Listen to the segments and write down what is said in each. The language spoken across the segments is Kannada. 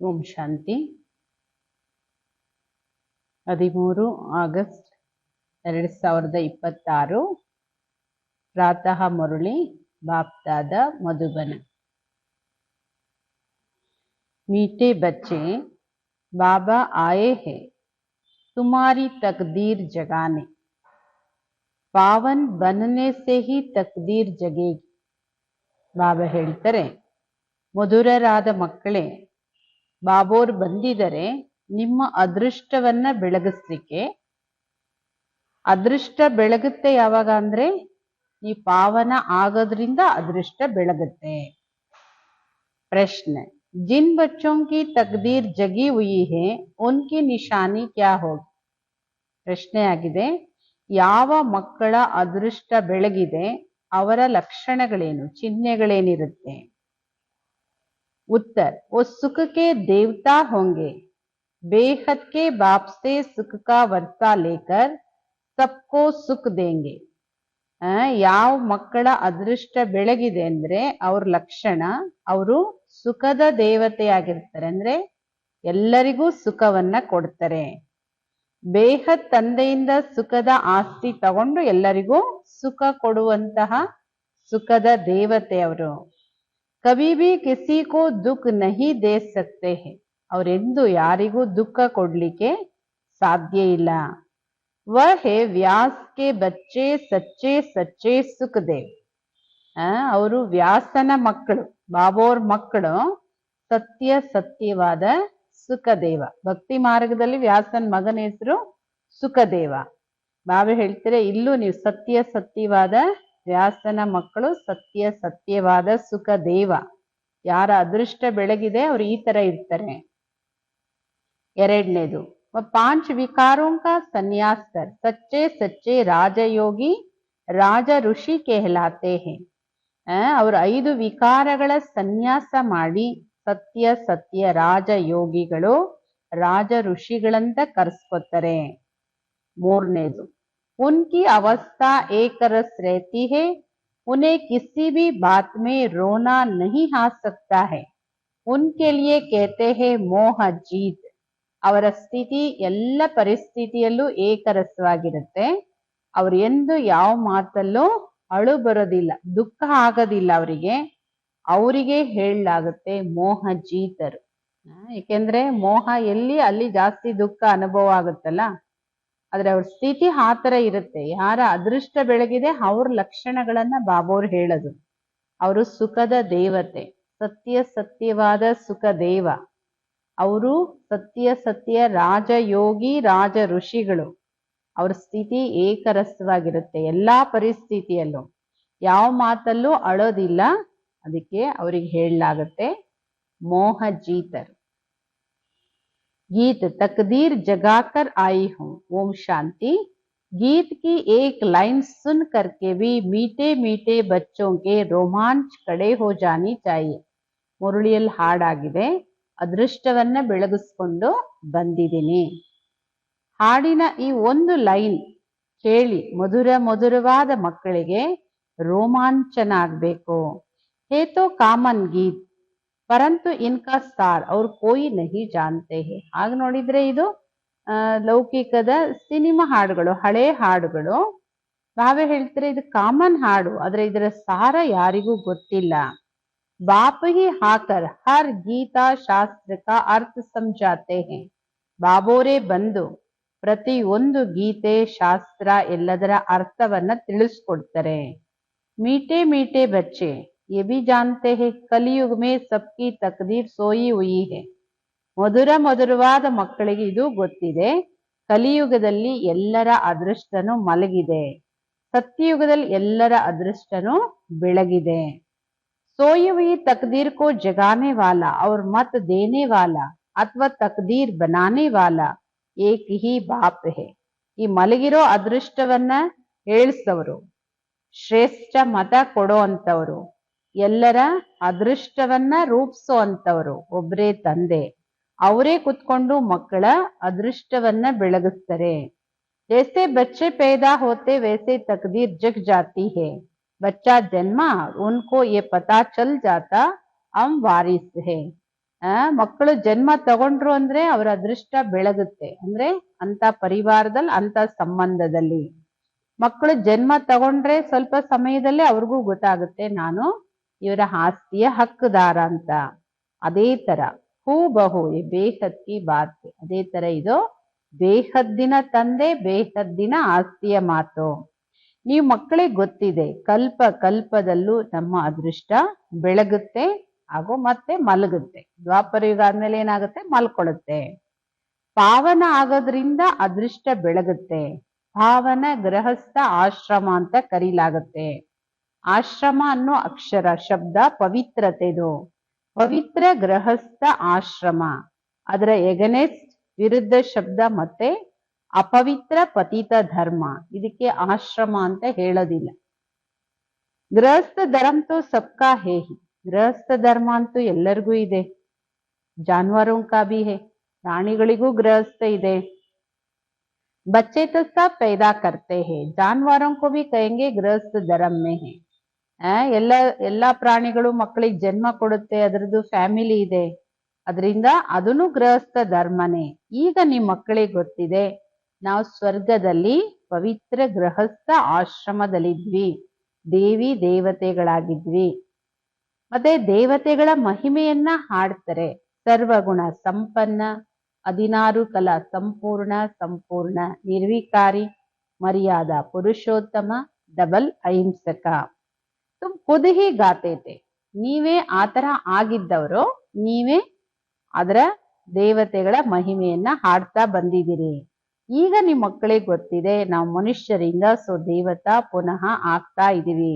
ಓಂ ಶಾಂತಿ. 13 ಆಗಸ್ಟ್ 2026 प्रातः मुरली बाप दादा मधुबन। मीठे बच्चे, बाबा आए हैं तुम्हारी तकदीर जगाने। पावन बनने से ही तकदीर जगेगी। ಬಾಬಾ ಹೇಳ್ತಾರೆ, ಮಧುರರಾದ ಮಕ್ಕಳೇ, ಬಾಬೋರ್ ಬಂದಿದ್ದಾರೆ ನಿಮ್ಮ ಅದೃಷ್ಟವನ್ನ ಬೆಳಗಿಸ್ಲಿಕ್ಕೆ. ಅದೃಷ್ಟ ಬೆಳಗುತ್ತೆ ಯಾವಾಗ ಅಂದ್ರೆ ಈ ಪಾವನ ಆಗೋದ್ರಿಂದ ಅದೃಷ್ಟ ಬೆಳಗುತ್ತೆ. ಪ್ರಶ್ನೆ, ಜಿನ್ ಬಚ್ಚೋं की तकदीर जगी हुई है उनकी निशानी क्या होगी? ಪ್ರಶ್ನೆ ಆಗಿದೆ, ಯಾವ ಮಕ್ಕಳ ಅದೃಷ್ಟ ಬೆಳಗಿದೆ ಅವರ ಲಕ್ಷಣಗಳೇನು, ಚಿಹ್ನೆಗಳೇನಿರುತ್ತೆ? उत्तर, वो सुख के देवता होंगे, बेहद के बाप से सुख का वर्षा लेकर सबको सुख देंगे. ಯಾವ ಮಕ್ಕಳ ಅದೃಷ್ಟ ಬೆಳಗಿದೆ ಅಂದ್ರೆ ಅವ್ರ ಲಕ್ಷಣ, ಅವರು ಸುಖದ ದೇವತೆಯಾಗಿರ್ತಾರೆ, ಅಂದ್ರೆ ಎಲ್ಲರಿಗೂ ಸುಖವನ್ನ ಕೊಡ್ತಾರೆ. ಬೇಹದ್ ತಂದೆಯಿಂದ ಸುಖದ ಆಸ್ತಿ ತಗೊಂಡು ಎಲ್ಲರಿಗೂ ಸುಖ ಕೊಡುವಂತಹ ಸುಖದ ದೇವತೆ ಅವರು. ಕಭಿ ಭಿ ಕಿಸಿ ಕೋ ದುಃಖ ನಹಿ ದೇ ಸಕ್ತೆ ಹೈ, ಅವರೆಂದು ಯಾರಿಗೂ ದುಃಖ ಕೊಡ್ಲಿಕ್ಕೆ ಸಾಧ್ಯ ಇಲ್ಲ. ವಹ ಹೇ ವ್ಯಾಸ್ ಕೆ ಬಚ್ಚೆ ಸಚ್ಚೆ ಸಚ್ಚೆ ಸುಖದೇವ್. ಅವರು ವ್ಯಾಸನ ಮಕ್ಕಳು, ಬಾಬೋರ್ ಮಕ್ಕಳು, ಸತ್ಯ ಸತ್ಯವಾದ ಸುಖದೇವ. ಭಕ್ತಿ ಮಾರ್ಗದಲ್ಲಿ ವ್ಯಾಸನ ಮಗನ ಹೆಸರು ಸುಖದೇವ. ಬಾಬಾ ಹೇಳ್ತಾರೆ, ಇಲ್ಲೂ ನೀವು ಸತ್ಯ ಸತ್ಯವಾದ ವ್ಯಾಸನ ಮಕ್ಕಳು, ಸತ್ಯ ಸತ್ಯವಾದ ಸುಖದೇವ. ಯಾರ ಅದೃಷ್ಟ ಬೆಳಗಿದೆ ಅವ್ರು ಈ ತರ ಇರ್ತಾರೆ. ಎರಡನೇದು, पांच विकारों का संन्यास कर सच्चे सच्चे राजयोगी राज ಋಷಿ कहलाते हैं. ಅವರು 5 ವಿಕಾರಗಳ ಸನ್ಯಾಸ ಮಾಡಿ ಸತ್ಯ ಸತ್ಯ ರಾಜಯೋಗಿಗಳು, ರಾಜ ಋಷಿಗಳಂತ ಕರೆಸ್ಕೊತಾರೆ. ಮೂರನೇದು, उनकी अवस्था एक रस रहती है, उन्हें किसी भी बात में रोना नहीं आ सकता है, उनके लिए कहते हैं मोह जीत. ಅವರ ಸ್ಥಿತಿ ಎಲ್ಲ ಪರಿಸ್ಥಿತಿಯಲ್ಲೂ ಏಕರಸವಾಗಿರುತ್ತೆ. ಅವ್ರು ಎಂದು ಯಾವ ಮಾತಲ್ಲೂ ಅಳು ಬರೋದಿಲ್ಲ, ದುಃಖ ಆಗೋದಿಲ್ಲ ಅವರಿಗೆ ಹೇಳಲಾಗುತ್ತೆ ಮೋಹ ಜೀತರು. ಏಕೆಂದ್ರೆ ಮೋಹ ಎಲ್ಲಿ ಅಲ್ಲಿ ಜಾಸ್ತಿ ದುಃಖ ಅನುಭವ ಆಗುತ್ತಲ್ಲ, ಆದ್ರೆ ಅವ್ರ ಸ್ಥಿತಿ ಆ ತರ ಇರುತ್ತೆ. ಯಾರ ಅದೃಷ್ಟ ಬೆಳಗಿದೆ ಅವ್ರ ಲಕ್ಷಣಗಳನ್ನ ಬಾಬೋರ್ ಹೇಳೋದು. ಅವರು ಸುಖದ ದೇವತೆ, ಸತ್ಯ ಸತ್ಯವಾದ ಸುಖ ದೇವ. ಅವರು ಸತ್ಯ ಸತ್ಯ ರಾಜಯೋಗಿ ರಾಜ ಋಷಿಗಳು. ಅವ್ರ ಸ್ಥಿತಿ ಏಕರಸವಾಗಿರುತ್ತೆ ಎಲ್ಲಾ ಪರಿಸ್ಥಿತಿಯಲ್ಲೂ, ಯಾವ ಮಾತಲ್ಲೂ ಅಳೋದಿಲ್ಲ. ಅದಕ್ಕೆ ಅವ್ರಿಗೆ ಹೇಳಲಾಗುತ್ತೆ ಮೋಹ ಜೀತರು. गीत तकदीर जगाकर आई हूँ, ओम शांति. गीत की एक लाइन सुन करके भी मीठे मीठे बच्चों के रोमांच खड़े हो जानी चाहिए. ಮುರಳಿಯಲ್ಲಿ ಹಾಡಾಗಿದೆ, ಅದೃಷ್ಟವನ್ನ ಬೆಳಗಿಸ್ಕೊಂಡು ಬಂದಿದ್ದೀನಿ. ಹಾಡಿನ ಈ ಒಂದು ಲೈನ್ ಕೇಳಿ ಮಧುರ ಮಧುರವಾದ ಮಕ್ಕಳಿಗೆ ರೋಮಾಂಚನ ಆಗ್ಬೇಕು. ಹೇತೋ ಕಾಮನ್ ಗೀತ್ ಪರಂತು ಇನ್ಕಾ ಸಾರ್ ಅವ್ರು ಕೋಯಿ ನಹಿ ಜಾನ್ತೆ ಹೇ. ಹಾಗೆ ನೋಡಿದ್ರೆ ಇದು ಲೌಕಿಕದ ಸಿನಿಮಾ ಹಾಡುಗಳು, ಹಳೆ ಹಾಡುಗಳು. ನಾವೇ ಹೇಳ್ತಾರೆ ಇದು ಕಾಮನ್ ಹಾಡು, ಆದ್ರೆ ಇದರ ಸಾರ ಯಾರಿಗೂ ಗೊತ್ತಿಲ್ಲ. ಬಾಪ್ ಹಿ ಹಾಕರ್ ಹರ್ ಗೀತಾ ಶಾಸ್ತ್ರ ಕಾ ಅರ್ಥ ಸಮಜಾತೆ ಹೇ. ಬಾಬೋರೇ ಬಂದು ಪ್ರತಿ ಒಂದು ಗೀತೆ ಶಾಸ್ತ್ರ ಎಲ್ಲದರ ಅರ್ಥವನ್ನ ತಿಳಿಸ್ಕೊಡ್ತಾರೆ. ಮೀಠೆ ಮೀಠೆ ಬಚ್ಚೆ ये भी जानते हैं कलियुग में सबकी तकदीर सोई हुई है. ಮಧುರ ಮಧುರವಾದ ಮಕ್ಕಳಿಗೆ ಇದು ಗೊತ್ತಿದೆ, ಕಲಿಯುಗದಲ್ಲಿ ಎಲ್ಲರ ಅದೃಷ್ಟನು ಮಲಗಿದೆ, ಸತ್ಯಯುಗದಲ್ಲಿ ಎಲ್ಲರ ಅದೃಷ್ಟನು ಬೆಳಗಿದೆ. सोई हुई तकदीर को जगाने वाला और मत देने वाला अथवा तकदीर बनाने वाला एक ही बाप है. ಈ ಮಲಗಿರೋ ಅದೃಷ್ಟವನ್ನ ಏಳ್ಸವರು, ಶ್ರೇಷ್ಠ ಮತ ಕೊಡೋ ಅಂತವರು, ಎಲ್ಲರ ಅದೃಷ್ಟವನ್ನ ರೂಪಿಸೋ ಅಂತವರು ಒಬ್ರೇ ತಂದೆ. ಅವರೇ ಕುತ್ಕೊಂಡು ಮಕ್ಕಳ ಅದೃಷ್ಟವನ್ನ ಬೆಳಗಿಸ್ತಾರೆ. जैसे बच्चे पैदा होते वैसे तकदीर जग जाती है. बच्चा जन्मा उनको ये पता चल जाता हम वारिस है. ಮಕ್ಕಳು ಜನ್ಮ ತಗೊಂಡ್ರು ಅಂದ್ರೆ ಅವರ ಅದೃಷ್ಟ ಬೆಳಗುತ್ತೆ. ಅಂದ್ರೆ ಅಂತ ಪರಿವಾರದಲ್ಲಿ, ಅಂತ ಸಂಬಂಧದಲ್ಲಿ ಮಕ್ಕಳು ಜನ್ಮ ತಗೊಂಡ್ರೆ ಸ್ವಲ್ಪ ಸಮಯದಲ್ಲೇ ಅವ್ರಿಗೂ ಗೊತ್ತಾಗುತ್ತೆ ನಾನು ಇವರ ಆಸ್ತಿಯ ಹಕ್ಕುದಾರ ಅಂತ. ಅದೇ ತರ ಹೂ ಬಹು ಬೇಹದ್ ಕಿ ಬಾತ್, ಅದೇ ತರ ಇದು ಬೇಹದ್ದಿನ ತಂದೆ, ಬೇಹದ್ದಿನ ಆಸ್ತಿಯ ಮಾತು. ನೀವು ಮಕ್ಕಳಿಗೆ ಗೊತ್ತಿದೆ ಕಲ್ಪ ಕಲ್ಪದಲ್ಲೂ ನಮ್ಮ ಅದೃಷ್ಟ ಬೆಳಗುತ್ತೆ ಹಾಗೂ ಮತ್ತೆ ಮಲಗುತ್ತೆ. ದ್ವಾಪರ ಯುಗ ಆದ್ಮೇಲೆ ಏನಾಗುತ್ತೆ, ಮಲ್ಕೊಳ್ಳುತ್ತೆ. ಪಾವನ ಆಗೋದ್ರಿಂದ ಅದೃಷ್ಟ ಬೆಳಗುತ್ತೆ. ಪಾವನ ಗೃಹಸ್ಥ ಆಶ್ರಮ ಅಂತ ಕರೀಲಾಗುತ್ತೆ. ಆಶ್ರಮ ಅನ್ನೋ ಅಕ್ಷರ ಶಬ್ದ ಪವಿತ್ರತೆದು. ಪವಿತ್ರ ಗೃಹಸ್ಥ ಆಶ್ರಮ, ಅದರ ಎಗನೆಸ್ಟ್ ವಿರುದ್ಧ ಶಬ್ದ ಮತ್ತೆ ಅಪವಿತ್ರ ಪತಿತ ಧರ್ಮ. ಇದಕ್ಕೆ ಆಶ್ರಮ ಅಂತ ಹೇಳೋದಿಲ್ಲ. ಗೃಹಸ್ಥ ಧರ್ಮ ತೋ ಸಬ್ಕಾ ಹೇ ಹಿ, ಗೃಹಸ್ಥ ಧರ್ಮ ಅಂತೂ ಎಲ್ಲರಿಗೂ ಇದೆ. ಜಾನುವಾರು ಕಾ ಭಿ ಹೇ, ಪ್ರಾಣಿಗಳಿಗೂ ಗೃಹಸ್ಥ ಇದೆ. बच्चे तो सब पैदा करते हैं, जानवरों को भी कहेंगे गृहस्थ धर्म में है. ಎಲ್ಲ ಪ್ರಾಣಿಗಳು ಮಕ್ಕಳಿಗೆ ಜನ್ಮ ಕೊಡುತ್ತೆ, ಅದರದ್ದು ಫ್ಯಾಮಿಲಿ ಇದೆ, ಅದರಿಂದ ಅದನ್ನು ಗೃಹಸ್ಥ ಧರ್ಮನೇ. ಈಗ ನಿಮ್ಮ ಮಕ್ಕಳಿಗೆ ಗೊತ್ತಿದೆ ನಾವು ಸ್ವರ್ಗದಲ್ಲಿ ಪವಿತ್ರ ಗೃಹಸ್ಥ ಆಶ್ರಮದಲ್ಲಿದ್ವಿ, ದೇವಿ ದೇವತೆಗಳಾಗಿದ್ವಿ. ಮತ್ತೆ ದೇವತೆಗಳ ಮಹಿಮೆಯನ್ನ ಹಾಡ್ತಾರೆ. ಸರ್ವಗುಣ ಸಂಪನ್ನ, 16 ಕಲಾ ಸಂಪೂರ್ಣ, ಸಂಪೂರ್ಣ ನಿರ್ವಿಕಾರಿ, ಮರ್ಯಾದಾ ಪುರುಷೋತ್ತಮ, ಡಬಲ್ ಅಹಿಂಸಕ. ತುಮ್ ಖುದ್ ಹಿ ಗಾತೆ ಥೆ, ನೀವೇ ಆತರ ಆಗಿದ್ದವರು, ನೀವೇ ಅದರ ದೇವತೆಗಳ ಮಹಿಮೆಯನ್ನ ಹಾಡ್ತಾ ಬಂದಿದ್ದೀರಿ. ಈಗ ನಿಮ್ಮ ಮಕ್ಕಳಿಗೆ ಗೊತ್ತಿದೆ ನಾವು ಮನುಷ್ಯರಿಂದ ದೇವತಾ ಪುನಃ ಆಗ್ತಾ ಇದೀವಿ.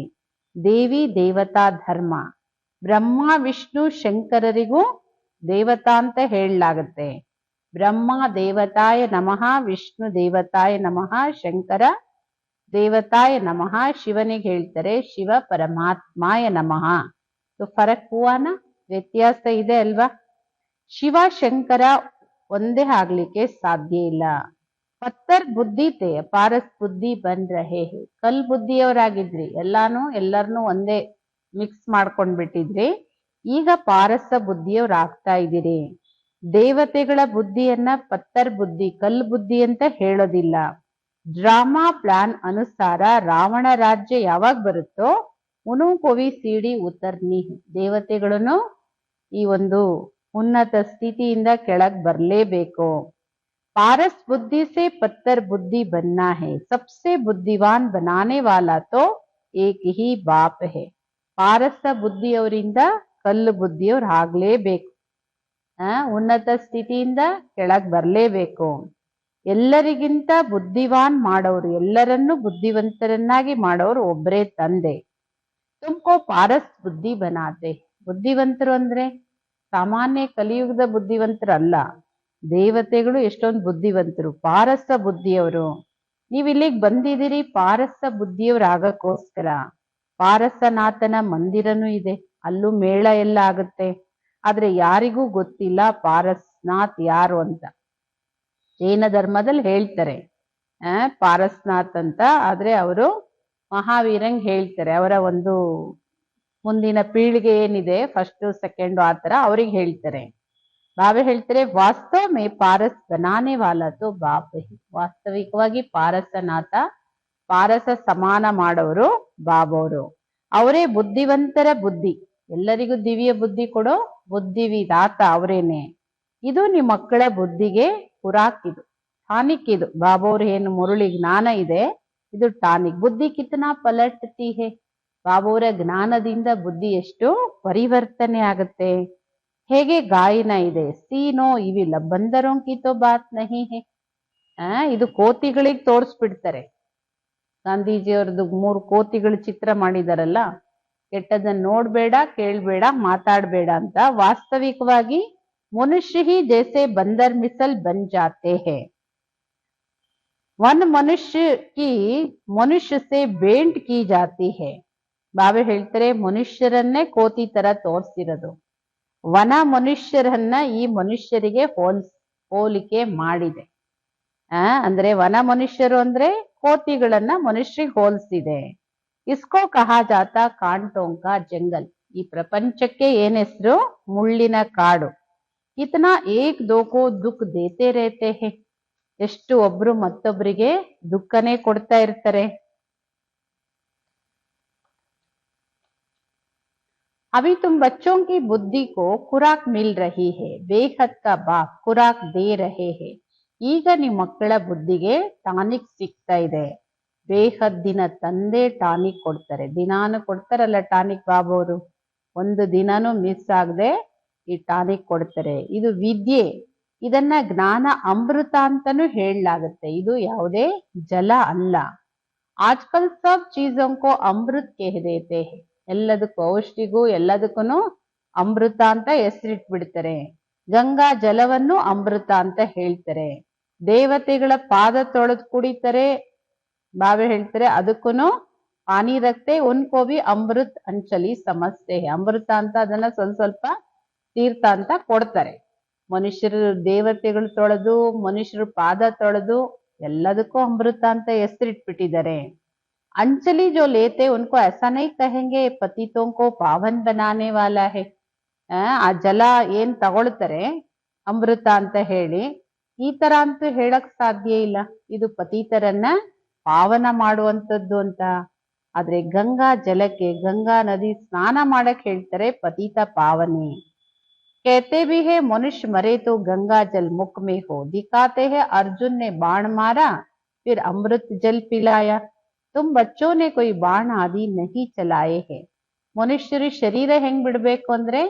ದೇವಿ ದೇವತಾ ಧರ್ಮ, ಬ್ರಹ್ಮ ವಿಷ್ಣು ಶಂಕರರಿಗೂ ದೇವತಾ ಅಂತ ಹೇಳಲಾಗುತ್ತೆ. ಬ್ರಹ್ಮ ದೇವತಾಯ ನಮಃ, ವಿಷ್ಣು ದೇವತಾಯ ನಮಃ, ಶಂಕರ ದೇವತಾಯ ನಮಃ, ಶಿವನಿಗೆ ಹೇಳ್ತಾರೆ ಶಿವ ಪರಮಾತ್ಮಾಯ ನಮಃ. ಫರಕ್ ಹುವಾನ, ವ್ಯತ್ಯಾಸ ಇದೆ ಅಲ್ವಾ. ಶಿವ ಶಂಕರ ಒಂದೇ ಆಗ್ಲಿಕ್ಕೆ ಸಾಧ್ಯ ಇಲ್ಲ. ಪತ್ತರ್ ಬುದ್ಧಿ ತೇ ಪಾರಸ್ ಬುದ್ಧಿ ಬನ್ ರಹೇ ಹೇ, ಕಲ್ ಬುದ್ಧಿಯವರಾಗಿದ್ರಿ, ಎಲ್ಲರನ್ನೂ ಒಂದೇ ಮಿಕ್ಸ್ ಮಾಡ್ಕೊಂಡ್ ಬಿಟ್ಟಿದ್ರಿ, ಈಗ ಪಾರಸ ಬುದ್ಧಿಯವ್ರು ಆಗ್ತಾ ಇದ್ದೀರಿ. ದೇವತೆಗಳ ಬುದ್ಧಿಯನ್ನ ಪತ್ತರ್ ಬುದ್ಧಿ, ಕಲ್ ಬುದ್ಧಿ ಅಂತ ಹೇಳೋದಿಲ್ಲ. ಡ್ರಾಮಾ ಪ್ಲಾನ್ ಅನುಸಾರ ರಾವಣ ರಾಜ್ಯ ಯಾವಾಗ ಬರುತ್ತೋ ಉನು ಕೋವಿ ಸಿಡಿ ಉತ್ತರ್ನಿ, ದೇವತೆಗಳನ್ನು ಈ ಒಂದು ಉನ್ನತ ಸ್ಥಿತಿಯಿಂದ ಕೆಳಗ್ ಬರ್ಲೇಬೇಕು. पारस बुद्धि से पत्थर बुद्धि बनना है, सबसे बुद्धिवान बनाने वाला तो एक ही बाप है. ಪಾರಸ ಬುದ್ಧಿಯವರಿಂದ ಕಲ್ಲು ಬುದ್ಧಿಯವ್ರು ಆಗ್ಲೇಬೇಕು. ಉನ್ನತ ಸ್ಥಿತಿಯಿಂದ ಕೆಳಗ್ ಬರ್ಲೇಬೇಕು. ಎಲ್ಲರಿಗಿಂತ ಬುದ್ಧಿವಾನ್ ಮಾಡೋರು, ಎಲ್ಲರನ್ನೂ ಬುದ್ಧಿವಂತರನ್ನಾಗಿ ಮಾಡೋರು ಒಬ್ಬರೇ ತಂದೆ. ತುಮ್ಕೋ ಪಾರಸ್ ಬುದ್ಧಿ ಬನಾತೆ, ಬುದ್ಧಿವಂತರು ಅಂದ್ರೆ ಸಾಮಾನ್ಯ ಕಲಿಯುಗದ ಬುದ್ಧಿವಂತರಲ್ಲ, ದೇವತೆಗಳು ಎಷ್ಟೊಂದು ಬುದ್ಧಿವಂತರು, ಪಾರಸ ಬುದ್ಧಿಯವರು. ನೀವ್ ಇಲ್ಲಿಗೆ ಬಂದಿದ್ದೀರಿ ಪಾರಸ ಬುದ್ಧಿಯವ್ರು ಆಗಕ್ಕೋಸ್ಕರ. ಪಾರಸನಾಥನ ಮಂದಿರನೂ ಇದೆ, ಅಲ್ಲೂ ಮೇಳ ಎಲ್ಲ ಆಗುತ್ತೆ. ಆದ್ರೆ ಯಾರಿಗೂ ಗೊತ್ತಿಲ್ಲ ಪಾರಸ್ನಾಥ್ ಯಾರು ಅಂತ. ಜೈನ ಧರ್ಮದಲ್ಲಿ ಹೇಳ್ತಾರೆ ಪಾರಸ್ನಾಥ್ ಅಂತ, ಆದ್ರೆ ಅವರು ಮಹಾವೀರಂಗ್ ಹೇಳ್ತಾರೆ. ಅವರ ಒಂದು ಮುಂದಿನ ಪೀಳಿಗೆ ಏನಿದೆ, ಫಸ್ಟ್ ಸೆಕೆಂಡ್ ಆ ತರ ಅವ್ರಿಗೆ ಹೇಳ್ತಾರೆ. ಬಾಬೆ ಹೇಳ್ತಾರೆ ವಾಸ್ತವ ಮೇ ಪಾರಸ್ ಬನಾನೆ ವಾಲಾ ತೋ ಬಾಪ್ ಹಿ, ವಾಸ್ತವಿಕವಾಗಿ ಪಾರಸನಾಥ, ಪಾರಸ ಸಮಾನ ಮಾಡೋರು ಬಾಬವರು. ಅವರೇ ಬುದ್ಧಿವಂತರ ಬುದ್ಧಿ, ಎಲ್ಲರಿಗೂ ದಿವ್ಯ ಬುದ್ಧಿ ಕೊಡೋ ಬುದ್ಧಿವಿದಾತ ಅವರೇನೆ. ಇದು ನಿಮ್ಮ ಮಕ್ಕಳ ಬುದ್ಧಿಗೆ ಖುರಾಕ್, ಇದು ಟಾನಿಕ್. ಇದು ಬಾಬವ್ರ ಏನು ಮುರುಳಿ ಜ್ಞಾನ ಇದೆ, ಇದು ಟಾನಿಕ್. ಬುದ್ಧಿ ಕಿತನಾ ಪಲಟ್ತಿ ಹೇ, ಬಾಬವ್ರ ಜ್ಞಾನದಿಂದ ಬುದ್ಧಿ ಎಷ್ಟು ಪರಿವರ್ತನೆ ಆಗುತ್ತೆ. ಹೇಗೆ ಗಾಯನ ಇದೆ, ಸೀನೋ ಇವಿಲ್ಲ, ಬಂದರೋಂ ಕಿತೋ ಬಾತ್ ನಹಿ ಹೇ. ಇದು ಕೋತಿಗಳಿಗೆ ತೋರಿಸ್ಬಿಡ್ತಾರೆ. ಗಾಂಧೀಜಿಯವ್ರದ್ದು 3 ಕೋತಿಗಳು ಚಿತ್ರ ಮಾಡಿದಾರಲ್ಲ, ಕೆಟ್ಟದನ್ನ ನೋಡ್ಬೇಡ, ಕೇಳ್ಬೇಡ, ಮಾತಾಡ್ಬೇಡ ಅಂತ. ವಾಸ್ತವಿಕವಾಗಿ ಮನುಷ್ಯ ಹಿ ಜೈಸೆ ಬಂದರ್ ಮಿಸಲ್ ಬನ್ ಜಾತೆ ಹೇ. वन मनुष्य की मनुष्य से भेंट की जाती है. ಬಾಬೆ ಹೇಳ್ತಾರೆ ಮನುಷ್ಯರನ್ನೇ ಕೋತಿ ತರ ತೋರಿಸಿರೋದು, ವನ ಮನುಷ್ಯರನ್ನ ಈ ಮನುಷ್ಯರಿಗೆ ಹೋಲಿಕೆ ಮಾಡಿದೆ. ಅಂದ್ರೆ ವನ ಮನುಷ್ಯರು ಅಂದ್ರೆ ಕೋತಿಗಳನ್ನ ಮನುಷ್ಯರಿಗೆ ಹೋಲಿಸಿದೆ. ಇಸ್ಕೋ ಕಹಾ ಜಾತ ಕಾಂಟೋಂಕ ಜಂಗಲ್. ಈ ಪ್ರಪಂಚಕ್ಕೆ ಏನ್ ಹೆಸರು, ಮುಳ್ಳಿನ ಕಾಡು. कितना एक दो को दुख देते रहते हैं. ಎಷ್ಟು ಒಬ್ರು ಮತ್ತೊಬ್ಬರಿಗೆ ದುಃಖನೇ ಕೊಡ್ತಾ ಇರ್ತಾರೆ. अभी तुम बच्चों की बुद्धि को खुराक मिल रही है. बेहद का बाप खुराक दे रहे हैं. ಈಗ ನಿಮ್ಮ ಮಕ್ಕಳ ಬುದ್ಧಿಗೆ ಟಾನಿಕ್ ಸಿಗ್ತಾ ಇದೆ. ಬೇಹದ್ದಿನ ತಂದೆ ಟಾನಿಕ್ ಕೊಡ್ತಾರೆ. ದಿನಾನು ಕೊಡ್ತಾರಲ್ಲ ಟಾನಿಕ್ ಬಾಬೋರು, ಒಂದು ದಿನಾನು ಮಿಸ್ ಆಗದೆ ಈ ಟಾನಿಕ್ ಕೊಡ್ತಾರೆ. ಇದು ವಿದ್ಯೆ. ಇದನ್ನ ಜ್ಞಾನ ಅಮೃತ ಅಂತಾನು ಹೇಳಲಾಗುತ್ತೆ. ಇದು ಯಾವುದೇ ಜಲ ಅಲ್ಲ. ಆಜ್ಕಲ್ ಸಬ್ ಚೀಜೋಂಕೋ ಅಮೃತ್ ಕಹ ದೇತೆ ಹೈ. ಎಲ್ಲದಕ್ಕೂ ಔಷಧಿಗೂ ಎಲ್ಲದಕ್ಕೂ ಅಮೃತ ಅಂತ ಹೆಸರಿಟ್ಬಿಡ್ತಾರೆ. ಗಂಗಾ ಜಲವನ್ನು ಅಮೃತ ಅಂತ ಹೇಳ್ತಾರೆ. ದೇವತೆಗಳ ಪಾದ ತೊಳೆದು ಕುಡಿತಾರೆ. ಬಾಬೆ ಹೇಳ್ತಾರೆ ಅದಕ್ಕೂ ಪಾನಿ ರಕ್ತೆ ಉನ್ಕೋ ಭಿ ಅಮೃತ್ ಅಂಚಲಿ ಸಮಸ್ಯೆ. ಅಮೃತ ಅಂತ ಅದನ್ನ ಸ್ವಲ್ಪ ಸ್ವಲ್ಪ ತೀರ್ಥ ಅಂತ ಕೊಡ್ತಾರೆ. ಮನುಷ್ಯರು ದೇವತೆಗಳು ತೊಳೆದು ಮನುಷ್ಯರು ಪಾದ ತೊಳೆದು ಎಲ್ಲದಕ್ಕೂ ಅಮೃತ ಅಂತ ಹೆಸರಿಟ್ಬಿಟ್ಟಿದ್ದಾರೆ. अंचली जो लेते उनको ऐसा नहीं कहेंगे पतितों को पावन बनाने वाला है. ಆ ಜಲ ಏನ್ ತಗೊಳ್ತಾರೆ ಅಮೃತ ಅಂತ ಹೇಳಿ ಈ ತರ ಅಂತೂ ಹೇಳಕ್ ಸಾಧ್ಯ ಇಲ್ಲ. ಇದು ಪತಿತರನ್ನ ಪಾವನ ಮಾಡುವಂತದ್ದು ಅಂತ. ಆದ್ರೆ ಗಂಗಾ ಜಲಕ್ಕೆ ಗಂಗಾ ನದಿ ಸ್ನಾನ ಮಾಡಕ್ ಹೇಳ್ತಾರೆ ಪತಿತ ಪಾವನೆ. कहते भी है मनुष्य मरे तो गंगा जल मुख में हो. दिखाते हैं अर्जुन ने बाण मारा फिर अमृत जल पिलाया. तुम बच्चों ने कोई बाण आदि नहीं चलाए हैं. ಮನುಷ್ಯರು ಶರೀರ ಹೆಂಗ್ ಬಿಡ್ಬೇಕು ಅಂದ್ರೆ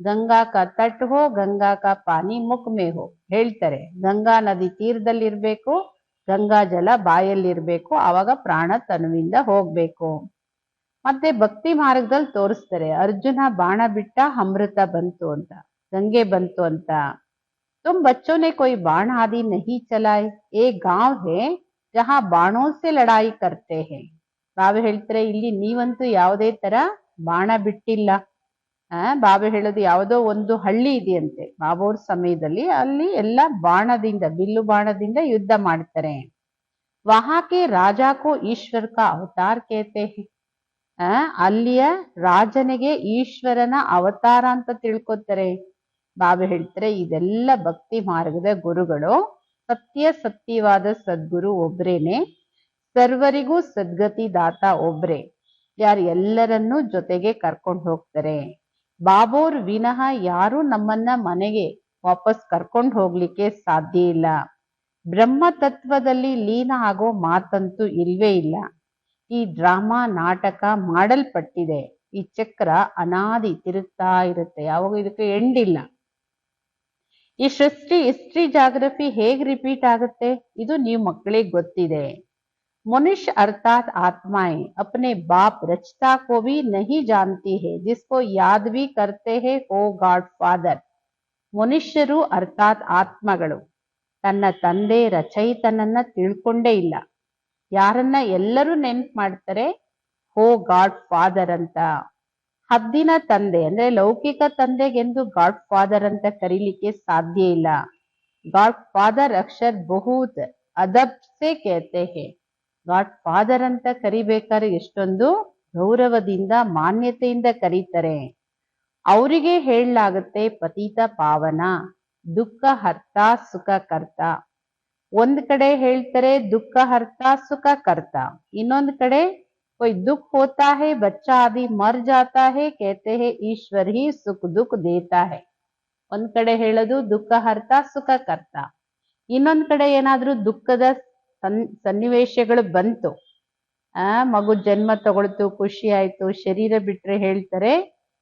ಗಂಗಾ ಕಾ ತಟ್ ಹೋ ಗಂಗಾ ಕಾ ಪಾನಿ ಮುಖ ಮೇ ಹೋ ಹೇಳ್ತಾರೆ. ಗಂಗಾ ನದಿ ತೀರದಲ್ಲಿರ್ಬೇಕು, ಗಂಗಾ ಜಲ ಬಾಯಲ್ಲಿರ್ಬೇಕು, ಆವಾಗ ಪ್ರಾಣ ತನುವಿಂದ ಹೋಗ್ಬೇಕು. ಮತ್ತೆ ಭಕ್ತಿ ಮಾರ್ಗದಲ್ಲಿ ತೋರಿಸ್ತಾರೆ. ಅರ್ಜುನ ಬಾಣ ಬಿಟ್ಟ ಅಮೃತ ಬಂತು ಅಂತ, ಗಂಗೆ ಬಂತು ಅಂತ. तुम बच्चों ने कोई बाण आदि नहीं चलाए. एक गांव है जहां बाणों से लड़ाई करते हैं. ಬಾಬೆ ಹೇಳ್ತಾರೆ ಇಲ್ಲಿ ನೀವಂತೂ ಯಾವುದೇ ತರ ಬಾಣ ಬಿಟ್ಟಿಲ್ಲ. ಬಾಬೆ ಹೇಳೋದು ಯಾವುದೋ ಒಂದು ಹಳ್ಳಿ ಇದೆಯಂತೆ ಬಾಬೋರ್ ಸಮಯದಲ್ಲಿ. ಅಲ್ಲಿ ಎಲ್ಲ ಬಾಣದಿಂದ ಬಿಲ್ಲು ಬಾಣದಿಂದ ಯುದ್ಧ ಮಾಡ್ತಾರೆ. ವಹಾಕೆ ರಾಜಾಕೋ ಈಶ್ವರ ಕಾ ಅವತಾರ ಕೇತೆ ಹೈ. ಅಲ್ಲಿಯ ರಾಜನಿಗೆ ಈಶ್ವರನ ಅವತಾರ ಅಂತ ತಿಳ್ಕೊತಾರೆ. ಬಾಬೆ ಹೇಳ್ತಾರೆ ಇದೆಲ್ಲ ಭಕ್ತಿ ಮಾರ್ಗದ ಗುರುಗಳು. ಸತ್ಯವಾದ ಸದ್ಗುರು ಒಬ್ರೇನೆ. ಸರ್ವರಿಗೂ ಸದ್ಗತಿ ದಾತ ಒಬ್ರೆ. ಯಾರು ಎಲ್ಲರನ್ನೂ ಜೊತೆಗೆ ಕರ್ಕೊಂಡು ಹೋಗ್ತಾರೆ. ಬಾಬೋರ್ ವಿನಃ ಯಾರು ನಮ್ಮನ್ನ ಮನೆಗೆ ವಾಪಸ್ ಕರ್ಕೊಂಡು ಹೋಗ್ಲಿಕ್ಕೆ ಸಾಧ್ಯ ಇಲ್ಲ. ಬ್ರಹ್ಮ ತತ್ವದಲ್ಲಿ ಲೀನ ಆಗೋ ಮಾತಂತೂ ಇಲ್ವೇ ಇಲ್ಲ. ಈ ಡ್ರಾಮಾ ನಾಟಕ ಮಾಡಲ್ಪಟ್ಟಿದೆ. ಈ ಚಕ್ರ ಅನಾದಿ ತಿರುಗ್ತಾ ಇರುತ್ತೆ, ಯಾವಾಗ ಇದಕ್ಕೆ ಎಂಡಿಲ್ಲ. ಈ ಸೃಷ್ಟಿ ಹಿಸ್ಟ್ರಿ ಜಾಗ್ರಫಿ ಹೇಗ್ ರಿಪೀಟ್ ಆಗುತ್ತೆ ಇದು ನೀವು ಮಕ್ಕಳಿಗೆ ಗೊತ್ತಿದೆ. मनुष्य अर्थात आत्माएं अपने बाप रचता को भी नहीं जानती है, जिसको याद भी करते हैं ओ गॉड फादर. ಮನುಷ್ಯರು ಅರ್ಥಾತ್ ಆತ್ಮಗಳು ತನ್ನ ತಂದೆ ರಚಯಿತನನ್ನ ತಿಳ್ಕೊಂಡೇ ಇಲ್ಲ. ಯಾರನ್ನ ಎಲ್ಲರೂ ನೆನ್ಪು ಮಾಡ್ತಾರೆ ಹೋ ಗಾಡ್ ಫಾದರ್ ಅಂತ. ಹದ್ದಿನ ತಂದೆ ಅಂದ್ರೆ ಲೌಕಿಕ ತಂದೆಗೆಂದು ಗಾಡ್ ಫಾದರ್ ಅಂತ ಕರೀಲಿಕ್ಕೆ ಸಾಧ್ಯ ಇಲ್ಲ. ಗಾಡ್ ಫಾದರ್ ಅಕ್ಷರ್ ಬಹುತ್ ಅದಬ್ ಸೆ ಕೇತೆ ಹೇ. ಗಾಡ್ ಫಾದರ್ ಅಂತ ಕರಿಬೇಕಾದ್ರೆ ಎಷ್ಟೊಂದು ಗೌರವದಿಂದ ಮಾನ್ಯತೆಯಿಂದ ಕರೀತಾರೆ. ಅವರಿಗೆ ಹೇಳಲಾಗುತ್ತೆ ಪತಿತ ಪಾವನ, ದುಃಖ ಹರ್ತ ಸುಖ ಕರ್ತ. ಒಂದ್ ಕಡೆ ಹೇಳ್ತಾರೆ ದುಃಖ ಹರ್ತ ಸುಖ ಕರ್ತ, ಇನ್ನೊಂದ್ ಕಡೆ कोई दुख होता है बच्चा आदि मर जाता है कहते हैं ईश्वर ही सुख दुख देता है. ಒಂದ್ ಕಡೆ ಹೇಳೋದು ದುಃಖ ಹರ್ತ ಸುಖ ಕರ್ತ, ಇನ್ನೊಂದ್ ಕಡೆ ಏನಾದ್ರೂ ದುಃಖದ ಸನ್ನಿವೇಶಗಳು ಬಂತು, ಮಗು ಜನ್ಮ ತಗೊಳ್ತು, ಖುಷಿ ಆಯ್ತು, ಶರೀರ ಬಿಟ್ರೆ ಹೇಳ್ತಾರೆ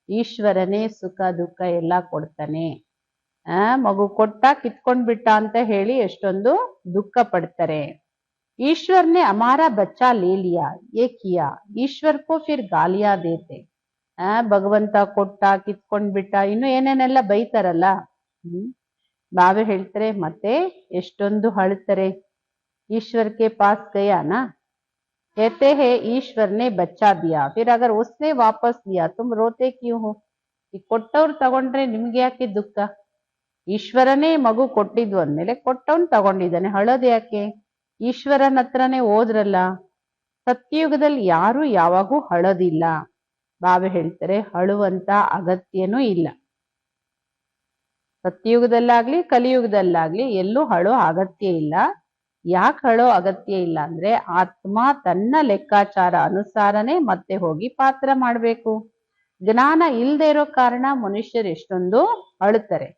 ಈಶ್ವರನೇ ಸುಖ ದುಃಖ ಎಲ್ಲ ಕೊಡ್ತಾನೆ. ಮಗು ಕೊಟ್ಟ ಕಿತ್ಕೊಂಡ್ ಬಿಟ್ಟ ಅಂತ ಹೇಳಿ ಎಷ್ಟೊಂದು ದುಃಖ ಪಡ್ತಾರೆ. ईश्वर ने हमारा बच्चा ले लिया ये किया, ईश्वर को फिर गालियां देते. ಭಗವಂತ ಕೊಟ್ಟ ಕಿತ್ಕೊಂಡ್ ಬಿಟ್ಟ ಇನ್ನು ಏನೇನೆಲ್ಲ ಬೈತಾರಲ್ಲ. ಬಾಬೆ ಹೇಳ್ತಾರೆ ಮತ್ತೆ ಎಷ್ಟೊಂದು ಅಳ್ತಾರೆ. ईश्वर के पास गया ना, कहते हैं ईश्वर ने बच्चा दिया फिर अगर उसने वापस दिया तुम रोते क्यों हो. ಈ ಕೊಟ್ಟವ್ರು ತಗೊಂಡ್ರೆ ನಿಮ್ಗೆ ಯಾಕೆ ದುಃಖ. ಈಶ್ವರನೇ ಮಗು ಕೊಟ್ಟಿದ್ವು ಅಂದ್ಮೇಲೆ ಕೊಟ್ಟವ್ನು ತಗೊಂಡಿದ್ದಾನೆ, ಅಳೋದು ಯಾಕೆ. ಈಶ್ವರನ ಹತ್ರನೇ ಹೋದ್ರಲ್ಲ. ಸತ್ಯಯುಗದಲ್ಲಿ ಯಾರು ಯಾವಾಗೂ ಅಳೋದಿಲ್ಲ. ಬಾಬೆ ಹೇಳ್ತಾರೆ ಅಳುವಂತ ಅಗತ್ಯನೂ ಇಲ್ಲ. ಸತ್ಯಯುಗದಲ್ಲಾಗ್ಲಿ ಕಲಿಯುಗದಲ್ಲಾಗ್ಲಿ ಎಲ್ಲೂ ಅಳೋ ಅಗತ್ಯ ಇಲ್ಲ. ಯಾಕೆ ಅಳೋ ಅಗತ್ಯ ಇಲ್ಲ ಅಂದ್ರೆ ಆತ್ಮ ತನ್ನ ಲೆಕ್ಕಾಚಾರ ಅನುಸಾರನೇ ಮತ್ತೆ ಹೋಗಿ ಪಾತ್ರ ಮಾಡ್ಬೇಕು. ಜ್ಞಾನ ಇಲ್ದೇ ಇರೋ ಕಾರಣ ಮನುಷ್ಯರು ಎಷ್ಟೊಂದು ಅಳುತ್ತಾರೆ.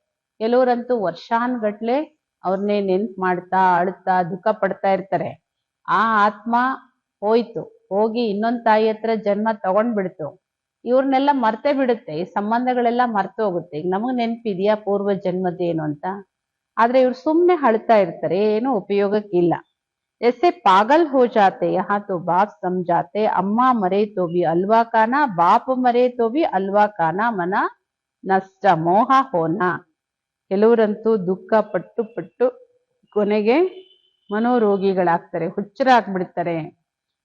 ಕೆಲವರಂತೂ ವರ್ಷಾನ್ಗಟ್ಲೆ ಅವ್ರನ್ನೇ ನೆನ್ಪು ಮಾಡ್ತಾ ಅಳ್ತಾ ದುಃಖ ಪಡ್ತಾ ಇರ್ತಾರೆ. ಆ ಆತ್ಮ ಹೋಯ್ತು, ಹೋಗಿ ಇನ್ನೊಂದ್ ತಾಯಿ ಹತ್ರ ಜನ್ಮ ತಗೊಂಡ್ಬಿಡ್ತು, ಇವ್ರನ್ನೆಲ್ಲ ಮರ್ತೇ ಬಿಡುತ್ತೆ, ಈ ಸಂಬಂಧಗಳೆಲ್ಲ ಮರ್ತು ಹೋಗುತ್ತೆ. ಈಗ ನಮಗ್ ನೆನ್ಪಿದ್ಯಾ ಪೂರ್ವ ಜನ್ಮದ್ದೇನು ಅಂತ? ಆದ್ರೆ ಇವ್ರು ಸುಮ್ನೆ ಅಳ್ತಾ ಇರ್ತಾರೆ, ಏನು ಉಪಯೋಗಕ್ಕಿಲ್ಲ. ऐसे पागल हो जाते, यहाँ तो बाप समझाते, अम्मा मरे तो भी अलवा खाना, बाप मरे तो भी अलवा खाना, ಮನ ನಷ್ಟ ಮೋಹ ಹೋನ. ಕೆಲವರಂತೂ ದುಃಖ ಪಟ್ಟು ಪಟ್ಟು ಕೊನೆಗೆ ಮನೋರೋಗಿಗಳಾಗ್ತಾರೆ, ಹುಚ್ಚರಾಗ್ಬಿಡ್ತಾರೆ.